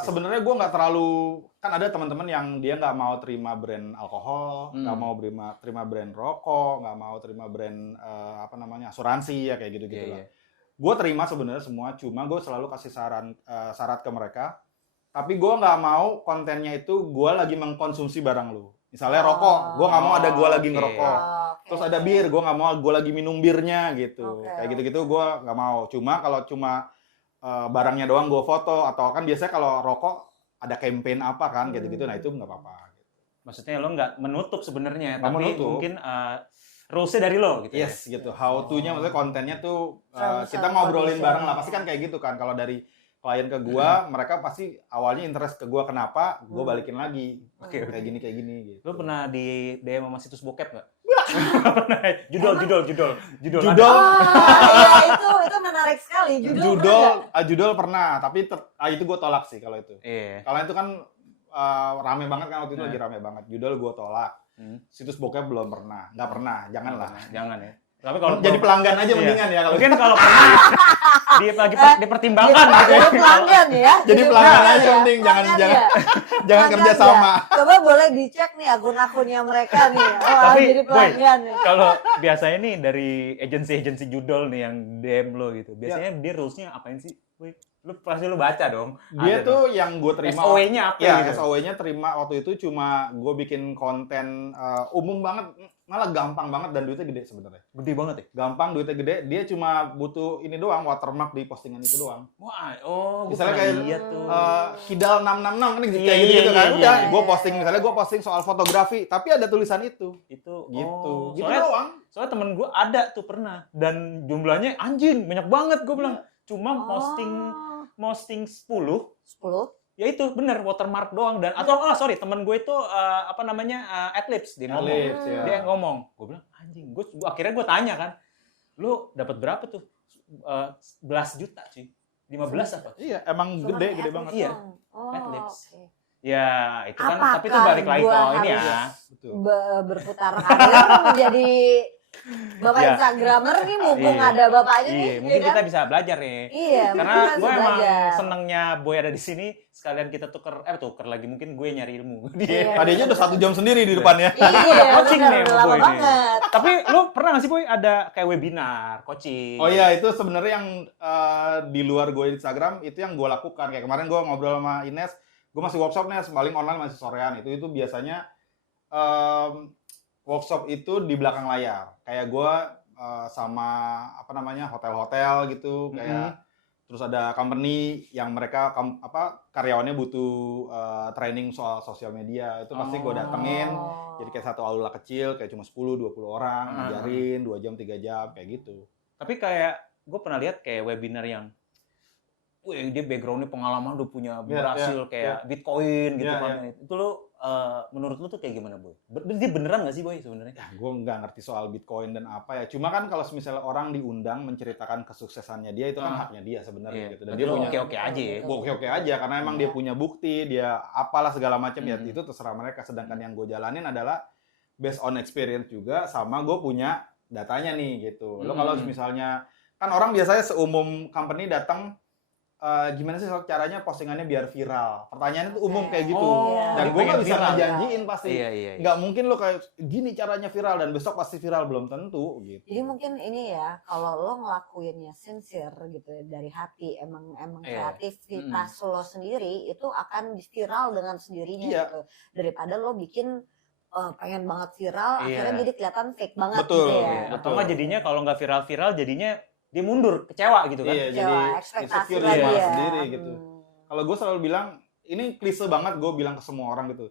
Sebenarnya gue nggak terlalu, kan ada teman-teman yang dia nggak mau terima brand alkohol, nggak mau terima brand rokok, nggak mau terima brand asuransi ya kayak gitu-gitu lah. Iya. Gue terima sebenarnya semua, cuma gue selalu kasih syarat ke mereka. Tapi gue nggak mau kontennya itu gue lagi mengkonsumsi barang lu. Misalnya rokok, gue nggak mau ada gue lagi Oke. ngerokok. Terus ada bir, gue nggak mau gue lagi minum birnya gitu. Oke, Kayak gitu-gitu gue nggak mau. Cuma kalau barangnya doang gue foto, atau kan biasanya kalau rokok ada campaign apa kan gitu-gitu, nah itu nggak apa-apa. Maksudnya lo nggak menutup sebenarnya, Nggak tapi menutup. mungkin rules-nya dari lo gitu. Yes gitu. How to-nya maksudnya kontennya tuh Terms kita and ngobrolin condition. bareng lah. Pasti kan kayak gitu kan. Kalau dari klien ke gua, mereka pasti awalnya interest ke gua kenapa, gua balikin lagi. Oke. Kayak gini gitu. Lo pernah di DM sama situs bokep nggak? Pernah. Judul. Judul Iya itu menarik sekali. judul pernah, tapi itu gua tolak sih kalau itu. Iya. Kalau itu kan rame banget kan waktu itu lagi rame banget. Judul gua tolak. Situs bokep belum pernah. Nggak pernah, janganlah. Jangan ya. Tapi kalau Jadi pelanggan aja Iya. mendingan ya kalau mungkin kalau pernah dipertimbangkan gitu ya. Jadi pelanggan ya. Jadi pelanggan aja ya. mending, Pelanggan ya. jangan Pelanggan kerja ya. sama. Coba boleh dicek nih akun-akunnya mereka nih. Oh, Tapi, jadi pelanggan nih. Kalau biasanya nih dari agensi judul nih yang DM lo gitu. Biasanya dia rules-nya apain sih? Wih, pasti lu baca dong. Dia Ada tuh yang gue terima SOW-nya apa ya, gitu? SOW-nya terima waktu itu cuma gue bikin konten umum banget, malah gampang banget dan duitnya gede sebenarnya. Gede banget ya? Gampang, duitnya gede, dia cuma butuh ini doang, watermark di postingan itu doang. Wah, gua Misalnya pernah kayak lihat tuh. Kidal 666 kan Iya, kayak gitu kan. iya, Udah, iya. gue posting misalnya gue posting soal fotografi, tapi ada tulisan itu. Itu Gitu. Gitu soalnya, doang. soalnya temen gue ada tuh pernah dan jumlahnya anjing banyak banget gue bilang. Cuma posting 10 10. ya itu bener watermark doang dan atau sorry temen gue itu adlibs dia ngomong. Adlibs, ya. Dia ngomong, gue bilang anjing, akhirnya gue tanya kan, lu dapat berapa tuh? 11 juta cuy, 15 apa? Iya, emang gede banget. Iya. Oh, Adlibs. oke. Ya itu kan, tapi itu Apakah balik lagi gua ke ini ya. harus Betul. Berputar karir menjadi bapak Iya. Instagramer nih mumpung Iya. ada bapaknya nih. Iya, mungkin ya kita kan? bisa belajar nih. Iya, Karena mungkin gue bisa emang belajar. senengnya Boy ada di sini, sekalian kita tuker lagi, mungkin gue nyari ilmu. Iya. Tadi aja udah 1 jam sendiri di depannya. Iya, coaching bener, nih udah sama lama Boy nih. banget. Tapi lu pernah gak sih Boy ada kayak webinar, coaching? Oh iya, itu sebenarnya yang di luar gue Instagram itu yang gue lakukan. Kayak kemarin gue ngobrol sama Ines, gue masih workshop nih, paling online masih sorean. Itu biasanya workshop itu di belakang layar. Kayak gue sama hotel-hotel gitu, kayak terus ada company yang mereka karyawannya butuh training soal sosial media. Itu pasti gue datengin. Jadi kayak satu aula kecil, kayak cuma 10-20 orang, ngajarin 2 jam, 3 jam, kayak gitu. Tapi kayak gue pernah lihat kayak webinar yang dia background-nya pengalaman udah punya berhasil kayak Bitcoin gitu Iya, kan. Itu lo menurut lu tuh kayak gimana, Boy? Dia beneran nggak sih, Boy, sebenarnya? Ya, gue nggak ngerti soal Bitcoin dan apa ya. Cuma kan kalau misalnya orang diundang menceritakan kesuksesannya dia, itu kan haknya dia sebenarnya gitu. Dan dia punya oke-oke aja ya. oke aja karena emang dia punya bukti, dia apalah segala macam ya itu terserah mereka. Sedangkan yang gue jalanin adalah based on experience juga, sama gue punya datanya nih gitu. Lo kalau misalnya kan orang biasanya seumum company datang, gimana sih caranya postingannya biar viral? Pertanyaannya tuh umum kayak gitu. Dan gue nggak bisa ngejanjiin pasti. Nggak mungkin lo kayak gini caranya viral dan besok pasti viral, belum tentu gitu. Jadi mungkin ini ya, kalau lo ngelakuinnya sincere gitu ya, dari hati, emang kreativitas lo sendiri itu akan viral dengan sendirinya gitu. Daripada lo bikin pengen banget viral, akhirnya jadi kelihatan fake banget gitu ya. Atau nggak jadinya kalau nggak viral-viral jadinya dia mundur, kecewa gitu kan. Iya, jadi ekspektasi insecure lagi ya. sendiri gitu. Kalau gue selalu bilang, ini klise banget gue bilang ke semua orang gitu.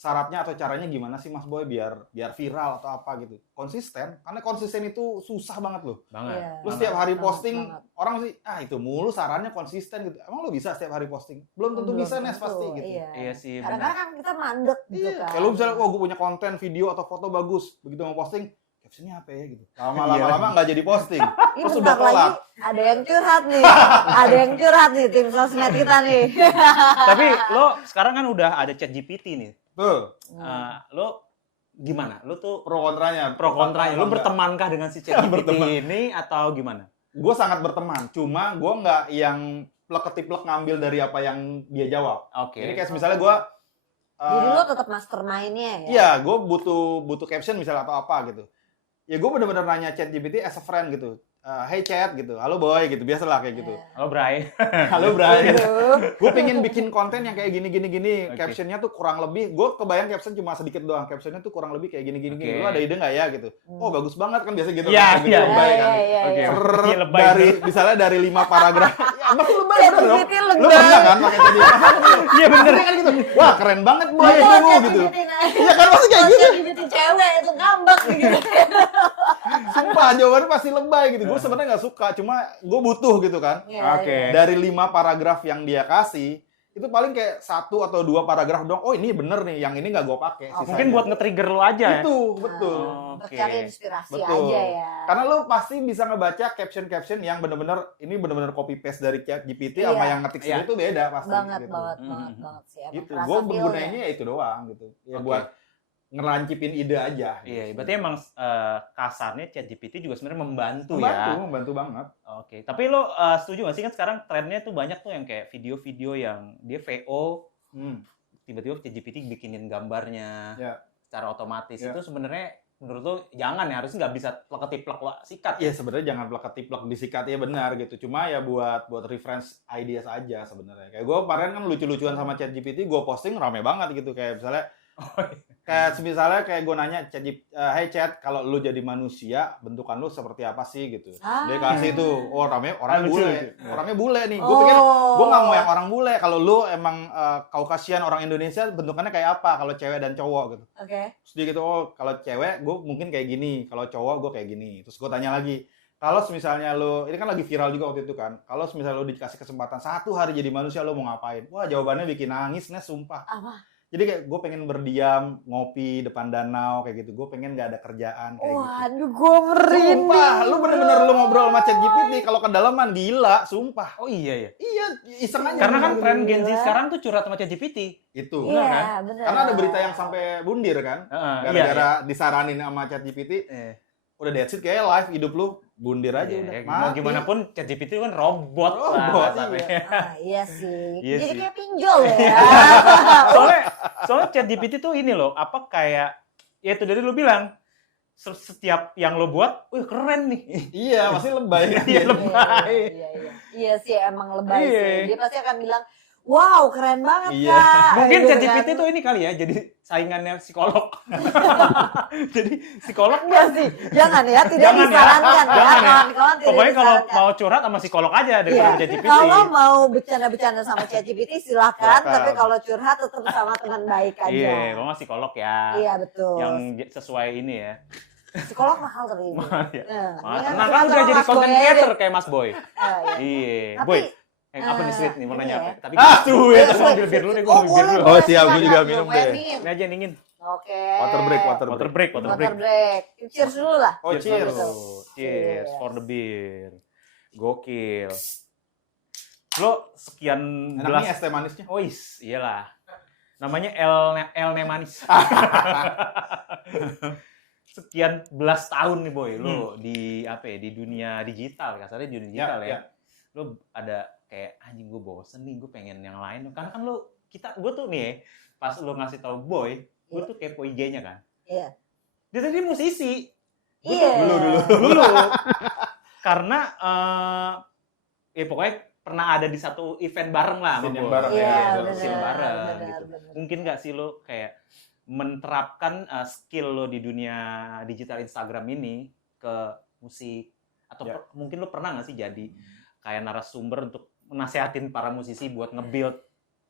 Syaratnya atau caranya gimana sih Mas Boy biar viral atau apa gitu. Konsisten, karena konsisten itu susah banget loh. Banget. Lu setiap hari posting, orang sih, itu mulu sarannya konsisten gitu. Emang lu bisa setiap hari posting? Belum tentu bisa, Nes, pasti gitu. Iya sih, Kadang-kadang kan kita mandek gitu kan. Kalau misalnya, gue punya konten, video atau foto bagus, begitu mau posting, captionnya apa ya gitu. Lama-lama nggak jadi posting. Terus udah telat. Ada yang curhat nih, tim sosmed kita nih. Tapi lo sekarang kan udah ada ChatGPT nih. Tuh. Lo gimana? Lo tuh pro kontranya. Lo bertemankah dengan si ChatGPT ini atau gimana? Gue sangat berteman. Cuma gue nggak yang plek-ketiplek ngambil dari apa yang dia jawab. Jadi kayak misalnya gue jadi lo tetap mastermind-nya ya? Iya, gue butuh caption misalnya atau apa gitu. Ya gue bener-bener nanya ChatGPT as a friend gitu. Hey chat gitu, halo boy gitu, biasalah kayak gitu. Halo Bray. Halo Bray. Gue pengen bikin konten yang kayak gini. Captionnya tuh kurang lebih, gue kebayang caption cuma sedikit doang. Captionnya tuh kurang lebih kayak gini. Lu ada ide nggak ya gitu? Oh bagus banget kan biasa gitu. Iya. Lebay kan. Dari misalnya dari 5 paragraf. Ya masih lebay bener dong. Lu pernah kan pakai ChatGPT? Iya bener kan gitu. Wah keren banget boy gitu. Iya kan masih kayak gitu. ChatGPT cewek itu ngambek gitu. Sumpah jawabannya pasti lebay gitu. Gue sebenarnya nggak suka, cuma gue butuh gitu kan. Dari 5 paragraf yang dia kasih, itu paling kayak 1 atau 2 paragraf doang. Oh ini bener nih, yang ini nggak gue pakai. Mungkin buat nge-trigger lo aja ya. Itu betul. Cari inspirasi aja ya. Karena lo pasti bisa ngebaca caption yang bener-bener copy paste dari GPT sama yang ngetik sendiri itu beda pasti. Banget gitu. banget sih. Gitu. Gue menggunainnya ya itu doang gitu. Ya buat ngerancipin ide aja. Iya, berarti emang kasarnya ChatGPT juga sebenarnya membantu banget. Oke, tapi lo setuju nggak sih kan sekarang trennya tuh banyak tuh yang kayak video-video yang dia VO, tiba-tiba ChatGPT bikinin gambarnya secara otomatis. Itu sebenarnya menurut lo jangan ya, harusnya nggak bisa plek-ketiplek sikat. Iya sebenarnya jangan plek-ketiplek disikat ya benar gitu. Cuma ya buat reference ideas aja sebenarnya. Kayak gue kemarin kan lucu-lucuan sama ChatGPT, gue posting rame banget gitu kayak misalnya. Kayak gue nanya hey chat, kalau lu jadi manusia bentukan lu seperti apa sih gitu. Dia kasih tuh, orangnya bule nih. Gue pikir gue nggak mau yang orang bule. Kalau lu emang Kaukasian orang Indonesia bentukannya kayak apa kalau cewek dan cowok gitu. Terus dia gitu, kalau cewek gue mungkin kayak gini, kalau cowok gue kayak gini. Terus gue tanya lagi, kalau misalnya lu, ini kan lagi viral juga waktu itu kan, kalau misalnya lu dikasih kesempatan 1 hari jadi manusia, lu mau ngapain? Wah jawabannya bikin nangis nih sumpah. Jadi kayak gue pengen berdiam, ngopi depan danau kayak gitu. Gue pengen gak ada kerjaan kayak gitu. Waduh, gue merinding. Sumpah, lu bener-bener lu ngobrol sama ChatGPT kalau kedalaman gila, sumpah. Oh iya ya. Iya, iseng aja. Karena kan tren Gen Z sekarang tuh curhat sama ChatGPT. Itu. Iya, kan? bener. Karena ada berita yang sampai bundir kan. Gara-gara disaranin sama ChatGPT. Udah that's it, kayak live hidup lu bundir aja udah. Gimana pun ChatGPT itu kan robot lah. Iya sih. Jadi kayak pinjol ya. Soalnya ChatGPT tuh ini loh, apa kayak ya itu dari lu bilang setiap yang lo buat, keren nih. Iya, masih lebay. Iya sih emang lebay sih. Dia pasti akan bilang, wow keren banget Kak. Mungkin ChatGPT tuh ini kali ya, jadi saingannya psikolog. Jadi psikolog enggak sih, jangan ya, tidak disarankan ya. Pokoknya kalau mau curhat sama psikolog aja daripada ChatGPT. Kalau mau bercanda-bercanda sama ChatGPT silakan, tapi kalau curhat tetap sama teman baik aja. Iya, kalau psikolog ya. Iya betul. Yang sesuai ini ya. Psikolog mahal tapi ini. Tenang kan udah jadi content creator kayak Mas Boy. Iya. Tapi Apa nih sweet nih mau nanya apa? Tapi sweet. aku ambil bir dulu deh, gue ambil bir dulu. Oh, siap, gue juga minum deh. Ini aja dingin. Oke. Water break. Water break. Cheers dulu lah. Oh, cheers. Cheers for the beer. Gokil. Lo sekian Enak nih gelas. es teh manisnya. Oh iyalah. Namanya El Manis. Sekian belas tahun gue boy lo di di dunia digital, kasarnya dunia digital ya. Lo ada kayak anjing gue bosen nih, gue pengen yang lain. Karena kan gue tuh nih pas lo ngasih tau boy, gue tuh kepo IG-nya kan. Iya. Dia tadi musisi. Iya. Dulu. Karena pokoknya pernah ada di satu event bareng lah sama gue. Bareng Iya, Scene bareng bener, gitu. bener. Mungkin nggak sih lo kayak menerapkan skill lo di dunia digital Instagram ini ke musik atau mungkin lo pernah nggak sih jadi kayak narasumber untuk nasehatin para musisi buat nge-build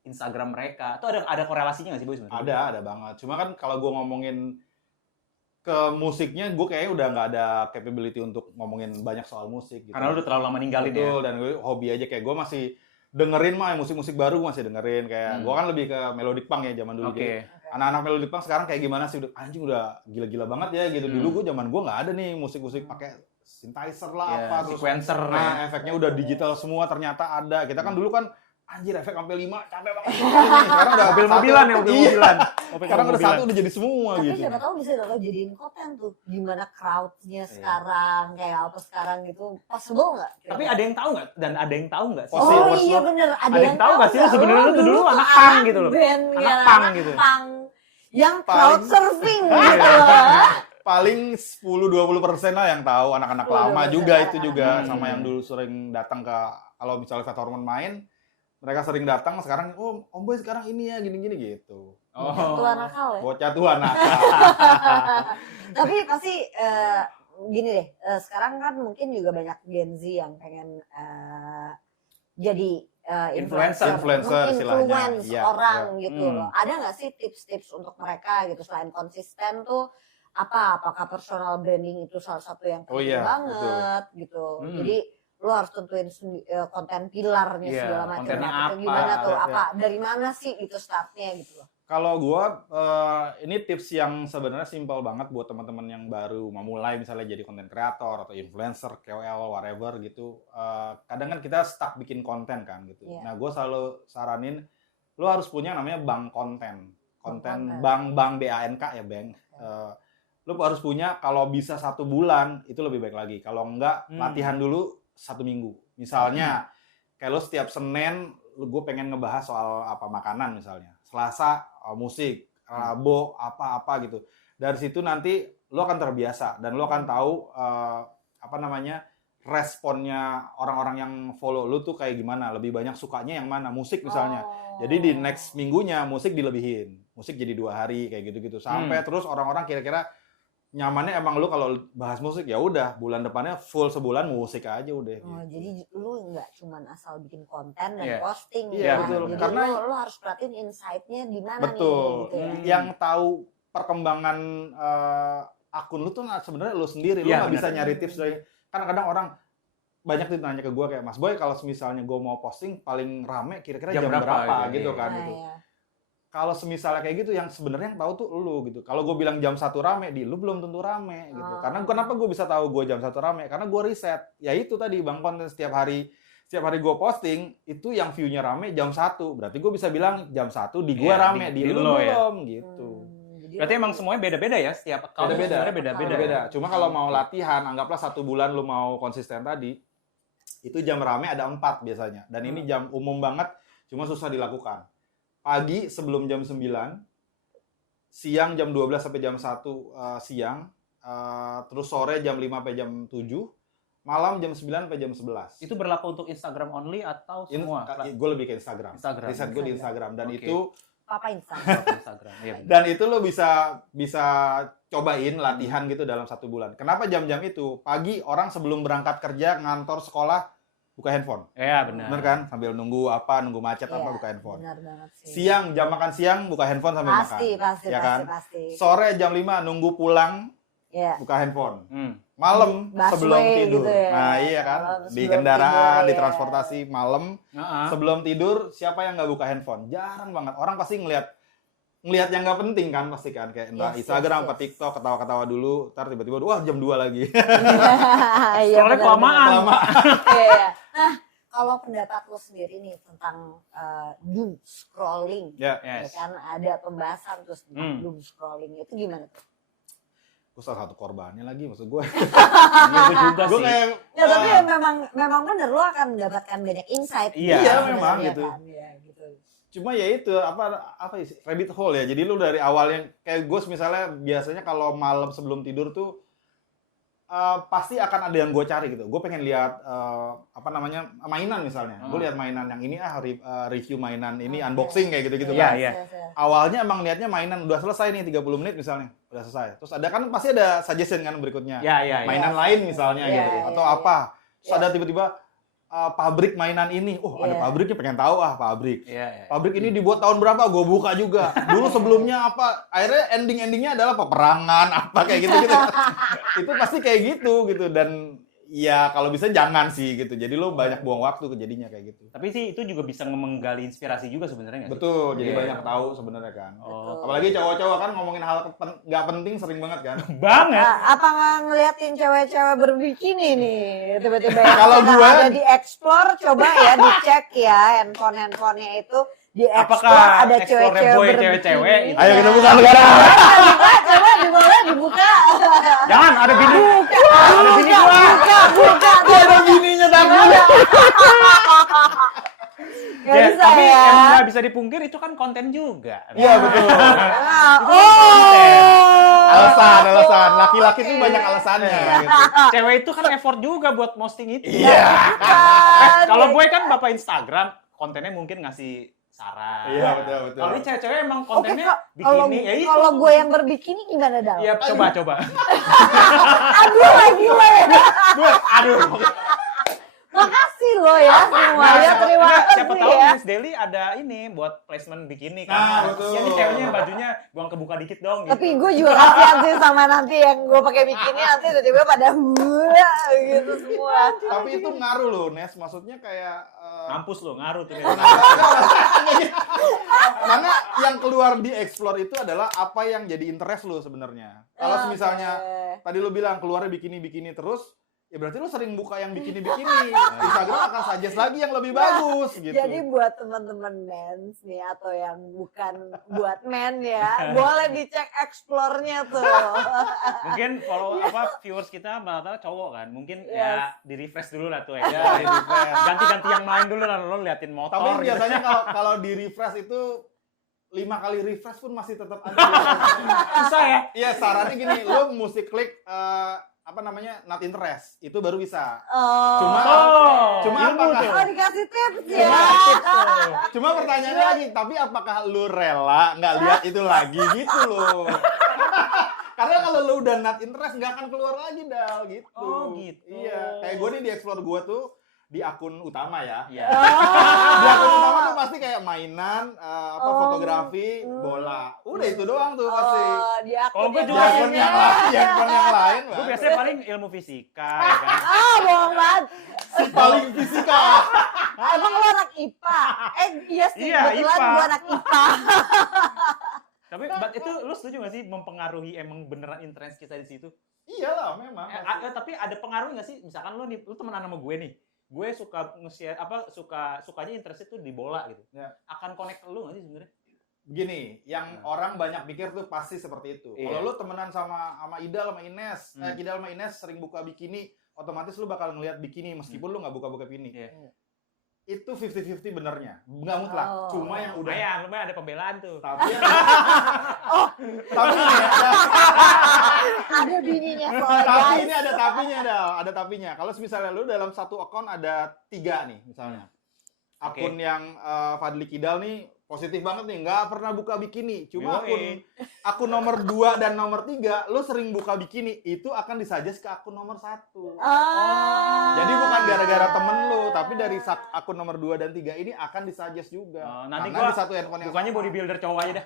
Instagram mereka? Atau ada korelasinya nggak sih boy sebenarnya? Ada banget. Cuma kan kalau gue ngomongin ke musiknya, gue kayaknya udah nggak ada capability untuk ngomongin banyak soal musik. Gitu. Karena lu udah terlalu lama ninggalin. Betul, ya. Dan gue hobi aja kayak gue masih dengerin musik-musik baru gue masih dengerin kayak gue kan lebih ke melodic punk ya zaman dulu. Oke. Anak-anak melodic punk sekarang kayak gimana sih? Anjing udah gila-gila banget ya gitu. Dulu gue zaman gue nggak ada nih musik-musik pakai synthesizer lah apa terus sequencer. Nah, efeknya udah digital semua ternyata ada. Kita kan dulu kan anjir efek sampai 5 capek banget. Sekarang udah mobil-mobilan ya, mobil-mobilan. Sekarang udah satu udah jadi semua Tapi gitu. siapa tahu bisa lo jadiin konten tuh. Gimana crowd-nya sekarang, kayak apa sekarang gitu. Possible nggak? Tapi ada yang tahu nggak? Dan ada yang tahu nggak sih? Oh iya bener. Ada yang tahu nggak sih lo sebenarnya tuh dulu anak punk gitu loh. Anak punk gitu. Yang crowd surfing gitu loh. Paling 10-20% lah yang tahu, anak-anak lama juga itu juga sama yang dulu sering datang ke kalau misalnya Fat Hormone main, mereka sering datang sekarang Om Boy sekarang ini ya gini-gini gitu. Tua nakal ya. Bocah tua nakal. Tapi pasti gini deh, sekarang kan mungkin juga banyak Gen Z yang pengen jadi influencer istilahnya. Orang gitu loh. Ada nggak sih tips-tips untuk mereka gitu selain konsisten tuh apakah personal branding itu salah satu yang penting banget gitu. Jadi lu harus tentuin konten pilarnya segala macam. Kontennya Gimana tuh? Dari mana sih itu startnya gitu loh. Kalau gua ini tips yang sebenarnya simpel banget buat teman-teman yang baru memulai misalnya jadi konten kreator atau influencer, KOL, whatever gitu. Kadang kan kita stuck bikin konten kan gitu. Nah, gua selalu saranin lu harus punya namanya bank konten. Bank BANK ya, bank. Lu harus punya kalau bisa 1 bulan itu lebih baik lagi. Kalau enggak latihan dulu 1 minggu. Misalnya kayak lu setiap Senin gue pengen ngebahas soal apa makanan misalnya. Selasa musik, Rabu apa gitu. Dari situ nanti lo akan terbiasa dan lo akan tahu responnya orang-orang yang follow lo tuh kayak gimana, lebih banyak sukanya yang mana, musik misalnya. Jadi di next minggunya musik dilebihin, musik jadi 2 hari kayak gitu-gitu sampai terus orang-orang kira-kira nyamannya emang lu kalau bahas musik ya udah bulan depannya full sebulan musik aja udah. Jadi lu nggak cuma asal bikin konten dan posting ya. Betul. Jadi karena lu harus perhatiin insight-nya di mana nih. Betul. Gitu ya. Yang tahu perkembangan akun lu tuh sebenarnya lu sendiri. Lu nggak bisa nyari tips dari. Kan kadang orang banyak tuh nanya ke gue kayak Mas Boy kalau misalnya gue mau posting paling rame kira-kira jam berapa gitu kan gitu. Kalau semisalnya kayak gitu yang sebenarnya yang tahu tuh lu gitu. Kalau gue bilang jam 1 rame, lu belum tentu rame gitu. Karena kenapa gue bisa tahu gue jam 1 rame? Karena gue riset. Ya itu tadi bang, konten setiap hari gue posting itu yang view-nya rame jam 1. Berarti gue bisa bilang jam 1 di gue rame, di lu belum gitu. Berarti emang semuanya beda-beda ya setiap account beda-beda. Cuma kalau mau latihan, anggaplah 1 bulan lu mau konsisten tadi, itu jam rame ada 4 biasanya. Dan ini jam umum banget, cuma susah dilakukan. Pagi sebelum jam 9, siang jam 12 sampai jam 1 siang, terus sore jam 5 sampai jam 7, malam jam 9 sampai jam 11. Itu berlaku untuk Instagram only atau semua? Gue lebih ke Instagram. Riset gue di Instagram. Dan itu Instagram. Dan itu lo bisa cobain latihan gitu dalam 1 bulan. Kenapa jam-jam itu? Pagi orang sebelum berangkat kerja, ngantor, sekolah, buka handphone. Iya benar. Benar kan? Sambil nunggu macet buka handphone. Benar banget sih. Siang jam makan siang buka handphone sambil makan. Pasti. Sore jam 5 nunggu pulang buka handphone. malam busway sebelum tidur. gitu ya. Nah iya kan, Malam di sebelum kendaraan, tidur, di ya. transportasi malam Heeh. sebelum tidur, siapa yang nggak buka handphone? Jarang banget. Orang pasti ngelihat yang nggak penting kan pasti kan, kayak entah Yes, Instagram, yes, apa yes. TikTok, ketawa-ketawa dulu, ntar tiba-tiba wah jam 2 lagi. Iya, Scrollnya benar, kelamaan. benar. Iya. Nah, kalau pendapat lo sendiri nih tentang doom scrolling, Ya, ya Yes. kan ada pembahasan terus tentang Hmm. doom scrolling itu gimana tuh? gue salah satu korbannya lagi maksud gue. Iya, gue juga Gue sih. kayak Ya tapi memang bener lo akan mendapatkan banyak insight. Iya, memang sebenarnya gitu. Kan? Ya, gitu. cuma ya itu apa sih rabbit hole ya. Jadi lu dari awal yang kayak gue misalnya biasanya kalau malam sebelum tidur tuh pasti akan ada yang gue cari gitu. Gue pengen lihat mainan misalnya. Gue lihat mainan yang ini review mainan ini, unboxing kayak gitu-gitu Iya, kan. iya. Awalnya emang niatnya mainan udah selesai nih 30 menit misalnya. Udah selesai. Terus ada kan pasti ada suggestion kan berikutnya. Iya. Mainan lain misalnya Iya, gitu iya, atau iya. apa. Terus Iya. ada tiba-tiba pabrik mainan ini. Ada Iya. pabriknya, pengen tahu pabrik. Iya. Pabrik ini dibuat tahun berapa? Gue buka juga. Dulu sebelumnya apa? Akhirnya endingnya adalah peperangan apa kayak gitu-gitu. Itu pasti kayak gitu dan ya kalau bisa jangan sih gitu. Jadi lo banyak buang waktu kejadinya kayak gitu. Tapi sih itu juga bisa menggali inspirasi juga sebenarnya nggak sih? Betul. Jadi Iya. banyak tahu sebenarnya kan. Oh, Apalagi cowok-cowok kan ngomongin hal nggak penting sering banget kan. banget. Apa nggak ngeliatin cewek-cewek berbikini nih tiba-tiba yang Kalau sedang gue- ada di explore coba ya dicek ya handphonenya itu di explore Apakah ada explore cewek-cewek boy, berbikini. cewek-cewek itu? Ayo kita buka sekarang. Coba dibuka. Jangan ada bini. Ada bini gua. Buka. Ada bininya takut. Nggak Ya, bisa tapi ya. emang nggak bisa dipungkir itu kan konten juga. Iya betul. Oh. Alasan. Laki-laki tuh banyak alasannya gitu. Cewek itu kan effort juga buat posting itu. Iya. Kalau gue kan bapak Instagram, kontennya mungkin ngasih saran. Iya, betul. Kalau ini cewek-cewek emang Oke, kontennya kalau bikini, ya itu. kalau gue yang berbikini gimana Dal? Iya, coba. Aduh lagi lo ya. Gue, aduh. Makasih lo ya semuanya. Terima kasih siapa tahu ya. Miss Deli ada ini buat placement bikini Nah, kan. betul. Ya ini ceweknya bajunya buang kebuka dikit dong gitu. Tapi gue juga kasihan sih sama nanti yang gue pakai bikini nanti tiba-tiba pada gitu semua. Tapi itu ngaruh loh, Nes. Maksudnya kayak Mampus lo, ngaruh tuh. karena yang keluar di explore itu adalah apa yang jadi interest lo sebenarnya. Kalau misalnya tadi lo bilang keluarnya bikini terus, ya berarti lo sering buka yang bikini. Instagram akan suggest lagi yang lebih bagus gitu. Jadi buat teman-teman mens nih atau yang bukan buat men ya, boleh dicek explore-nya tuh. Mungkin follow viewers kita rata-rata cowok kan. Mungkin ya di refresh dulu lah tuh ya. Ya, di refresh. Ganti-ganti yang lain dulu lah, lo liatin motor. Tapi gitu. biasanya kalau di refresh itu 5 kali refresh pun masih tetap ada. Susah ya. Iya, sarannya gini, lo mesti klik not interest. Itu baru bisa. Cuma apakah Oh, dikasih tips ya. Cuma pertanyaannya lagi, tapi apakah lu rela nggak lihat itu lagi gitu loh? Karena kalau lu udah not interest nggak akan keluar lagi Dal gitu. Oh, gitu. Iya, kayak gue nih di explore gue tuh di akun utama ya. Iya. Di akun utama tuh pasti kayak mainan, fotografi, bola. Udah itu doang tuh pasti. Oh, di Kalau gue Di juga akun yang lain, Gue biasanya paling ilmu fisika ya kan. bohong banget. si paling fisika. Emang lo anak IPA? Iya sih, Iya, kebetulan IPA. gue anak IPA. Tapi itu lu setuju gak sih mempengaruhi emang beneran interest kita di situ? Iyalah memang. Tapi ada pengaruh nggak sih? Misalkan lu temenan sama gue nih. Gue suka nge-share sukanya interest itu di bola gitu. Ya. Akan connect lu nggak sih sebenarnya? Begini, yang orang banyak pikir tuh pasti seperti itu. Iya. Kalau lu temenan sama Idal sama Ines, Kidal sama Ines sering buka bikini, otomatis lu bakal ngelihat bikini meskipun lu nggak buka-buka bikini. Iya. Itu 50-50 benernya, nggak mutlak. Oh. Cuma yang udah Lumayan ada pembelaan tuh. tapi tapi ini ya, Ada bininya soalnya tapi guys. ini ada tapinya Dal, ada tapinya. Kalau misalnya lu dalam satu akun ada 3 nih misalnya. Akun yang Fadli Kidal nih positif banget nih, nggak pernah buka bikini. Cuma Yoi. akun nomor 2 dan nomor 3, lu sering buka bikini, itu akan disuggest ke akun nomor 1. Jadi bukan gara-gara temen lu, tapi dari akun nomor 2 dan 3 ini akan disuggest juga. Nanti karena gua di satu handphone yang bukannya sama. bodybuilder cowok aja dah.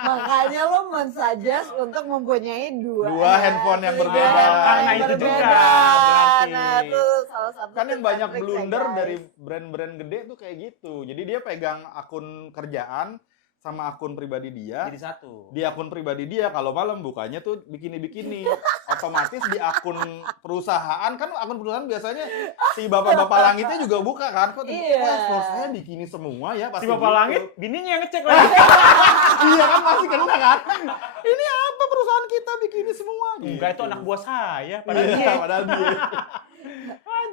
Makanya lo mensuggest untuk mempunyai dua handphone yang handphone berbeda. Karena yang itu juga, berbeda. berarti. Nah, itu salah satu Kan yang banyak trik ya, blunder guys. dari brand-brand gede tuh kayak gitu. Jadi dia pegang akun kerjaan sama akun pribadi dia. Jadi satu. Di akun pribadi dia kalau malam bukanya tuh bikini-bikini. Otomatis di akun perusahaan, kan akun perusahaan biasanya si bapak-bapak langitnya juga buka kan. Kok Iya. sponsor saya bikini semua ya Si pasti Bapak gitu. Langit, bininya yang ngecek lagi. Iya kan pasti kena kan. Ini apa perusahaan kita bikini semua gitu. Enggak, itu anak buah saya. Padahal Iya, dia. padahal dia.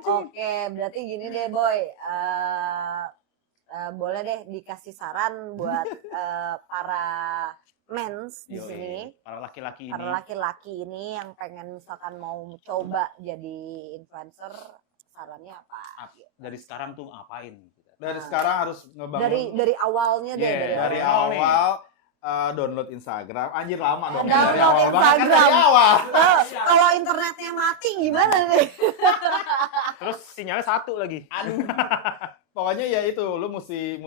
Oke, berarti gini deh boy. Boleh deh dikasih saran buat para mens di Yoi. sini. Para laki-laki ini. Para laki-laki ini yang pengen misalkan mau coba jadi influencer, sarannya apa? Dari sekarang tuh ngapain? Dari sekarang harus ngebangun Dari awalnya deh, Yeah, dari awal nih. awal download Instagram. Anjir lama dong. Download Dari awal banget kan Instagram. dari awal. Kalau internetnya mati gimana nih? Terus sinyalnya satu lagi. Aduh. Pokoknya ya itu, lu mesti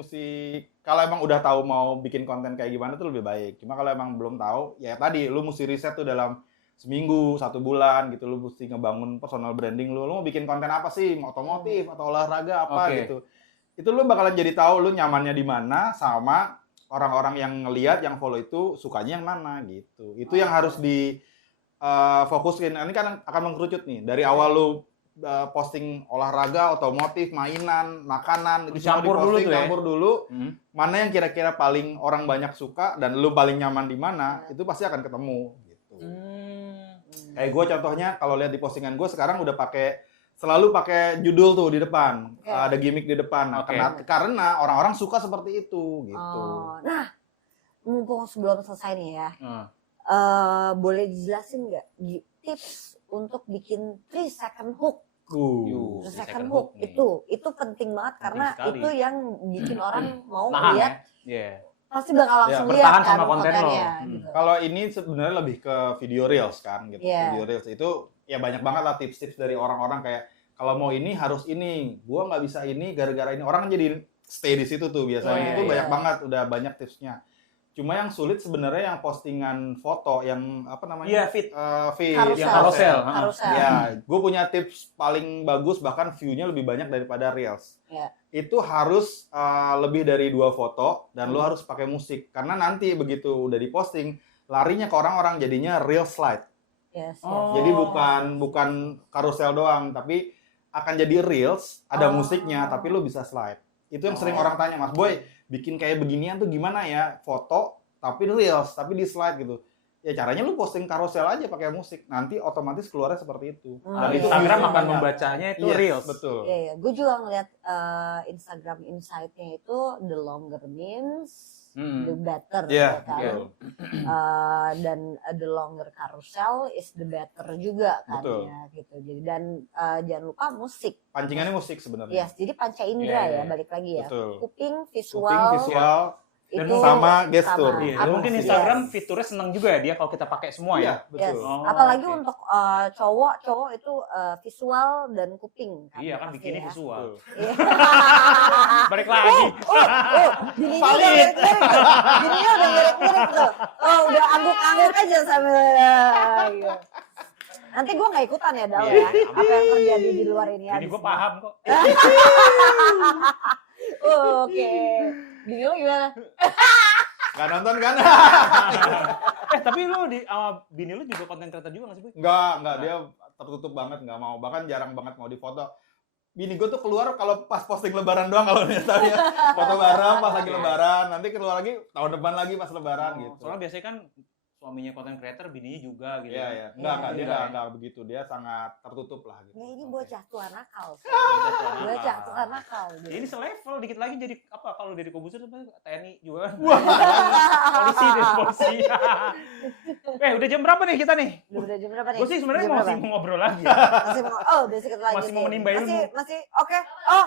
kalau emang udah tahu mau bikin konten kayak gimana tuh lebih baik. Cuma kalau emang belum tahu, ya tadi lu mesti riset tuh dalam seminggu, 1 bulan gitu. Lu mesti ngebangun personal branding lu. Lu mau bikin konten apa sih? Otomotif atau olahraga apa Oke. gitu. Itu lu bakalan jadi tahu lu nyamannya di mana sama orang-orang yang ngelihat, yang follow itu sukanya yang mana gitu. Itu yang harus di fokusin. Ini kan akan mengkerucut nih. Dari awal lu posting olahraga, otomotif, mainan, makanan, itu semua Dicampur dulu diposting, tuh ya. campur dulu. Hmm. Mana yang kira-kira paling orang banyak suka dan lu paling nyaman di mana, itu pasti akan ketemu gitu. Kayak gue contohnya kalau lihat di postingan gue sekarang udah selalu pakai judul tuh di depan, Oke. ada gimmick di depan. Nah, Oke. karena orang-orang suka seperti itu gitu. Oh, nah, mumpung sebelum selesai nih ya, Hmm. boleh dijelasin nggak tips untuk bikin 3 second hook? Yuh. 3 3 second second hook hook nih. itu penting banget Penting karena sekali. itu yang bikin orang mau Nahan ya. lihat, Iya. pasti bakal langsung lihat bertahan kan sama konten lo. kontennya. Hmm. Gitu. Kalau ini sebenarnya lebih ke video reels kan gitu. Iya. Video reels itu ya banyak banget lah tips-tips dari orang-orang kayak kalau mau ini harus ini, gua nggak bisa ini gara-gara ini. Orang jadi stay di situ tuh biasanya. Iya, Itu iya. banyak banget, udah banyak tipsnya. Cuma yang sulit sebenarnya yang postingan foto yang apa namanya? Iya, feed. Feed. Karusel. Yang karusel. Karusel. Ya, gue punya tips paling bagus bahkan view-nya lebih banyak daripada reels. Ya. Itu harus lebih dari 2 foto dan lu harus pakai musik karena nanti begitu udah diposting larinya ke orang-orang jadinya reel slide. Yes, yes. Oh. Jadi bukan karusel doang tapi akan jadi reels ada Oh. musiknya tapi lu bisa slide. Itu yang sering Oh. orang tanya, "Mas Boy, bikin kayak beginian tuh gimana ya? Foto tapi reels tapi di slide gitu." Ya caranya lu posting karusel aja pakai musik, nanti otomatis keluarnya seperti itu. Hmm. Dan Iya. Instagram views-nya akan banyak. membacanya itu Yes, reels. betul. Iya, iya. Gue juga ngeliat Instagram Insight-nya itu the longer memes, the better. Iya, kan? betul. Dan the longer carousel is the better juga kan Betul. ya gitu. Jadi dan jangan lupa musik. Pancingannya musik sebenarnya. Yes, jadi panca indera Iya, iya. ya balik lagi ya. Betul. Kuping, visual, Kuping, visual, Dan itu sama gestur. sama. Iya, Apa- mungkin yes. Instagram fiturnya seneng juga ya dia kalau kita pakai semua Iya, ya. Yes. betul. Oh, Apalagi oke. untuk cowok itu visual dan kuping kan. Iya kan pasti bikinnya ya. visual. Betul. Iya. Balik lagi. Bininya udah mirip-mirip tuh. Bininya udah mirip-mirip tuh. Oh, udah angguk-angguk aja sambil gitu. Nanti gue gak ikutan ya, Dal ya. Iya. Apa yang terjadi di luar ini. Ini habis gue ini. paham kok. Oke. Bini lo gimana? Gak nonton kan? Tapi lu sama bini lu juga konten creator juga gak sih, Boy? Enggak, dia tertutup banget, nggak mau. Bahkan jarang banget mau difoto. Bini gue tuh keluar kalau pas posting lebaran doang kalau misalnya foto bareng pas lagi lebaran, nanti keluar lagi tahun depan lagi pas lebaran gitu. Soalnya biasanya kan suaminya konten creator, bininya juga gitu. Iya, iya. Enggak, Iya, dia iya. enggak begitu. Dia sangat tertutup lah gitu. Ya ini bocah tua nakal. Bocah Bocah tua nakal. Ya, ini selevel dikit lagi jadi apa kalau dari Kobuser TNI juga kan. Wah. Polisi deh, polisi. Udah jam berapa nih kita nih? Udah jam berapa nih? Gue sih sebenarnya Jam masih berapa? mau ngobrol lagi. Masih mau, udah sedikit lagi. Masih mau menimba ilmu. Masih, oke. Oh,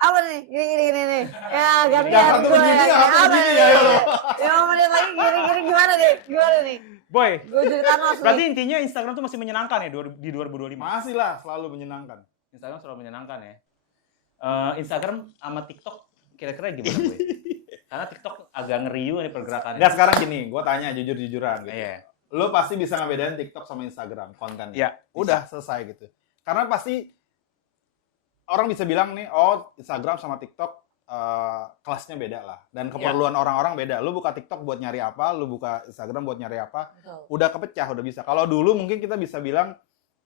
Apa nih? Gini nih. Ya, gantian Yang satu gue. begini, yang satu Apa begini, nih? ya, ya. 5 menit lagi gini gimana nih? Gimana nih? Boy, Gue jadi Thanos berarti nih. intinya Instagram tuh masih menyenangkan ya di 2025? Masih lah, selalu menyenangkan. Instagram selalu menyenangkan ya. Instagram sama TikTok kira-kira gimana, Boy? Karena TikTok agak ngeriu nih pergerakannya. Nggak, sekarang gini, gue tanya jujur-jujuran gitu. Iya. Lo pasti bisa ngebedain TikTok sama Instagram kontennya. Iya, Udah selesai gitu. Karena pasti orang bisa bilang nih, oh Instagram sama TikTok kelasnya beda lah. Dan keperluan orang-orang beda. Lu buka TikTok buat nyari apa, lu buka Instagram buat nyari apa. Betul. Udah kepecah, udah bisa. Kalau dulu mungkin kita bisa bilang,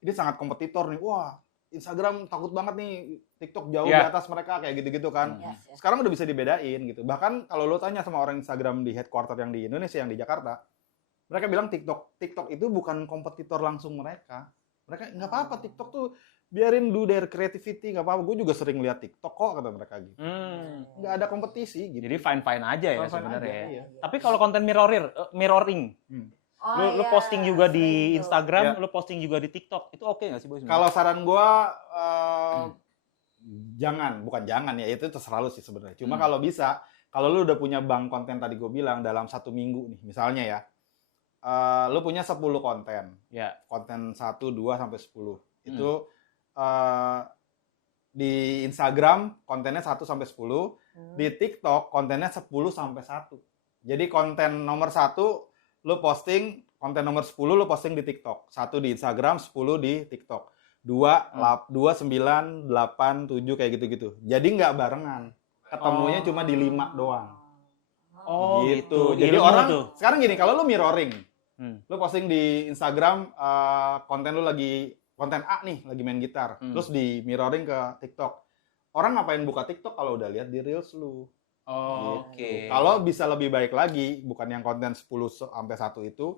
ini sangat kompetitor nih. Wah, Instagram takut banget nih, TikTok jauh di atas mereka, kayak gitu-gitu kan. Yes. Sekarang udah bisa dibedain gitu. Bahkan kalau lo tanya sama orang Instagram di headquarter yang di Indonesia, yang di Jakarta, mereka bilang TikTok itu bukan kompetitor langsung mereka. Mereka nggak apa-apa, TikTok tuh biarin do their creativity, nggak apa-apa. Gue juga sering lihat TikTok kok, kata mereka gitu. Nggak ada kompetisi gitu. Jadi fine-fine aja ya Fine-fine sebenarnya aja, ya. iya. Tapi kalau konten mirroring, Oh, lu iya, posting juga sering di tuh. Instagram, Ya. lu posting juga di TikTok, itu oke nggak sih, Boy? Kalau saran gue, bukan jangan ya, itu terserah lu sih sebenarnya. Cuma kalau bisa, kalau lu udah punya bank konten tadi gue bilang dalam 1 minggu nih, misalnya ya, lu punya 10 konten. Ya. Konten 1, 2, sampai 10. Itu di Instagram kontennya 1 sampai 10, di TikTok kontennya 10 sampai 1. Jadi konten nomor 1 lu posting, konten nomor 10 lu posting di TikTok. 1 di Instagram, 10 di TikTok. 2, 9, 8, 7 kayak gitu-gitu. Jadi nggak barengan. Ketemunya cuma di 5 doang. Oh, gitu. Jadi Ilmu orang tuh. sekarang gini, kalau lu mirroring, lu posting di Instagram konten lu lagi konten A nih, lagi main gitar, terus di mirroring ke TikTok. Orang ngapain buka TikTok kalau udah lihat di Reels lu? Oh, Gitu. oke. Kalau bisa lebih baik lagi, bukan yang konten 10 sampai 1 itu,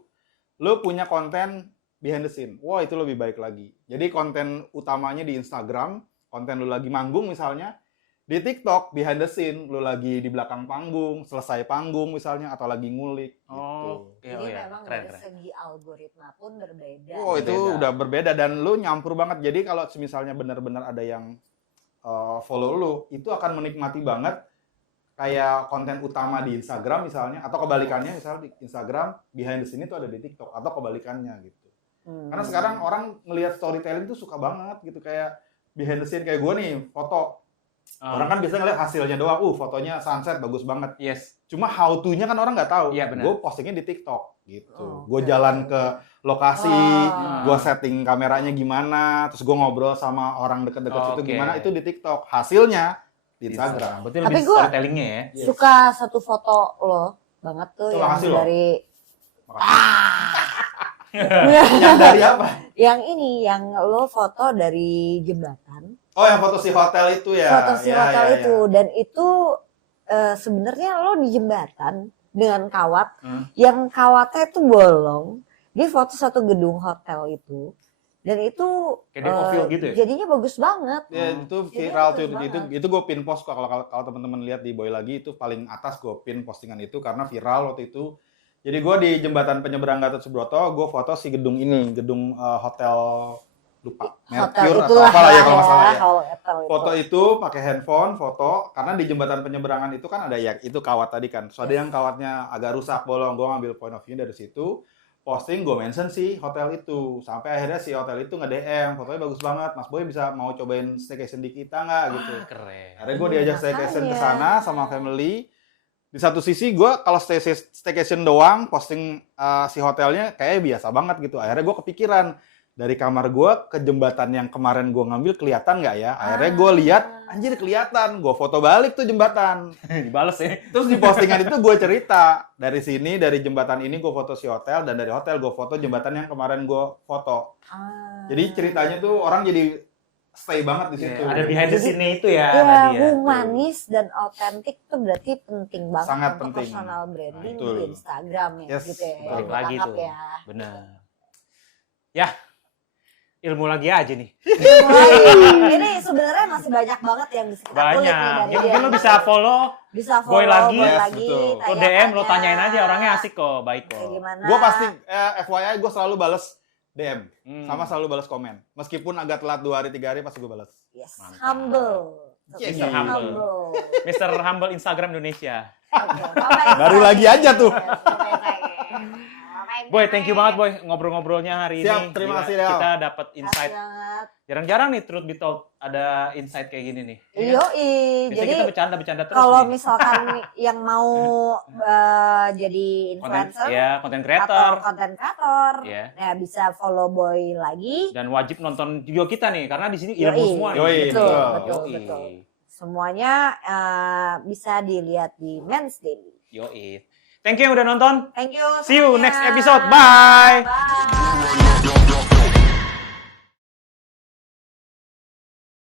lu punya konten behind the scene. Wah, itu lebih baik lagi. Jadi konten utamanya di Instagram, konten lu lagi manggung misalnya, di TikTok behind the scene, lu lagi di belakang panggung, selesai panggung misalnya, atau lagi ngulik. Gitu. Oh, Jadi iya, memang keren, dari keren. segi algoritma pun berbeda. Oh, itu Berbeda. udah berbeda dan lu nyampur banget. Jadi kalau misalnya benar-benar ada yang follow lu, itu akan menikmati banget kayak konten utama di Instagram misalnya, atau kebalikannya misalnya di Instagram behind the scene itu ada di TikTok, atau kebalikannya gitu. Karena sekarang orang ngelihat storytelling tuh suka banget gitu, kayak behind the scene kayak gue nih foto. Orang kan biasanya ngeliat hasilnya doang, fotonya sunset bagus banget. Yes. Cuma how to-nya kan orang nggak tahu. Iya, benar. Gue postingnya di TikTok gitu. Oh, Gue oke. jalan ke lokasi, Oh. gue setting kameranya gimana, terus gue ngobrol sama orang deket-deket situ Oke. gimana, itu di TikTok. Hasilnya di Instagram. Berarti Tapi lebih gua- storytellingnya ya. Yes. Suka satu foto lo banget tuh Coba yang kasih lo. dari Yang dari apa? yang ini yang lo foto dari jembatan. Oh, yang foto si hotel itu ya. Foto si Ya, hotel ya, ya. itu dan itu sebenarnya lo di jembatan dengan kawat yang kawatnya itu bolong. Dia foto satu gedung hotel itu dan itu Kayak di profil gitu ya? jadinya bagus banget. Ya, itu Jadi viral bagus tuh. banget. Itu gue pin post kok, kalau teman-teman lihat di Boy Lagi itu paling atas gue pin postingan itu karena viral waktu itu. Jadi gue di jembatan penyeberang Gatot Subroto, gue foto si gedung ini, gedung hotel lupa, Hotel Mercure atau itulah apa lah ya kalau nggak salah ya. hotel itu. Foto itu pakai handphone, foto karena di jembatan penyeberangan itu kan ada ya itu kawat tadi kan. So ada yang kawatnya agak rusak bolong, gue ngambil point of view dari situ. Posting, gue mention si hotel itu. Sampai akhirnya si hotel itu nge-DM, fotonya bagus banget. Mas Boy bisa mau cobain staycation di kita nggak gitu. Keren. Akhirnya gue diajak staycation ke Makanya. sana sama family. Di satu sisi gue kalau staycation doang, posting si hotelnya kayak biasa banget gitu. Akhirnya gue kepikiran, dari kamar gue ke jembatan yang kemarin gue ngambil kelihatan nggak ya? Akhirnya gue lihat, anjir kelihatan. Gue foto balik tuh jembatan. Dibales ya. Terus di postingan itu gue cerita, dari sini, dari jembatan ini gue foto si hotel, dan dari hotel gue foto jembatan yang kemarin gue foto. Jadi ceritanya tuh orang jadi stay banget di situ. Ada behind the scene itu ya Ya, tadi ya. humanis dan otentik tuh berarti penting banget Sangat untuk penting. personal branding Betul. di Instagram ya, Yes, gitu ya. betul. Balik lagi Tangkap tuh. ya. Benar. Ya. Ilmu lagi aja nih. Ini sebenarnya masih banyak banget yang bisa kita kulik nih Banyak. dari Ya dia. mungkin lo bisa follow, Bisa Boy follow lagi. Boy Yes, lagi, betul. lo DM, lo tanyain aja orangnya asik kok, baik Kayak kok. gimana? Gue pasti, FYI gue selalu bales DM. Hmm. Sama selalu balas komen. Meskipun agak telat 2 hari 3 hari pasti gue balas. Yes, Mantap. humble. Mr. Humble. Mr. Humble Instagram Indonesia. Baru lagi aja tuh. Boy, thank you banget Boy ngobrol-ngobrolnya hari ini. Siap, terima kasih Del. Kita dapat insight. Jarang-jarang nih Truth Be Told ada insight kayak gini nih. Yoi, Biasanya jadi kita bercanda-bercanda terus kalau nih. misalkan yang mau jadi influencer Konten atau creator. konten kreator, Iya. ya bisa follow Boy lagi. Dan wajib nonton video kita nih karena di sini ilmu Yoi. semua nih. Yoi, betul. Yoi. Semuanya bisa dilihat di Men's Daily. Yoi. Thank you yang udah nonton. Thank you. See you semuanya. next episode. Bye. Bye.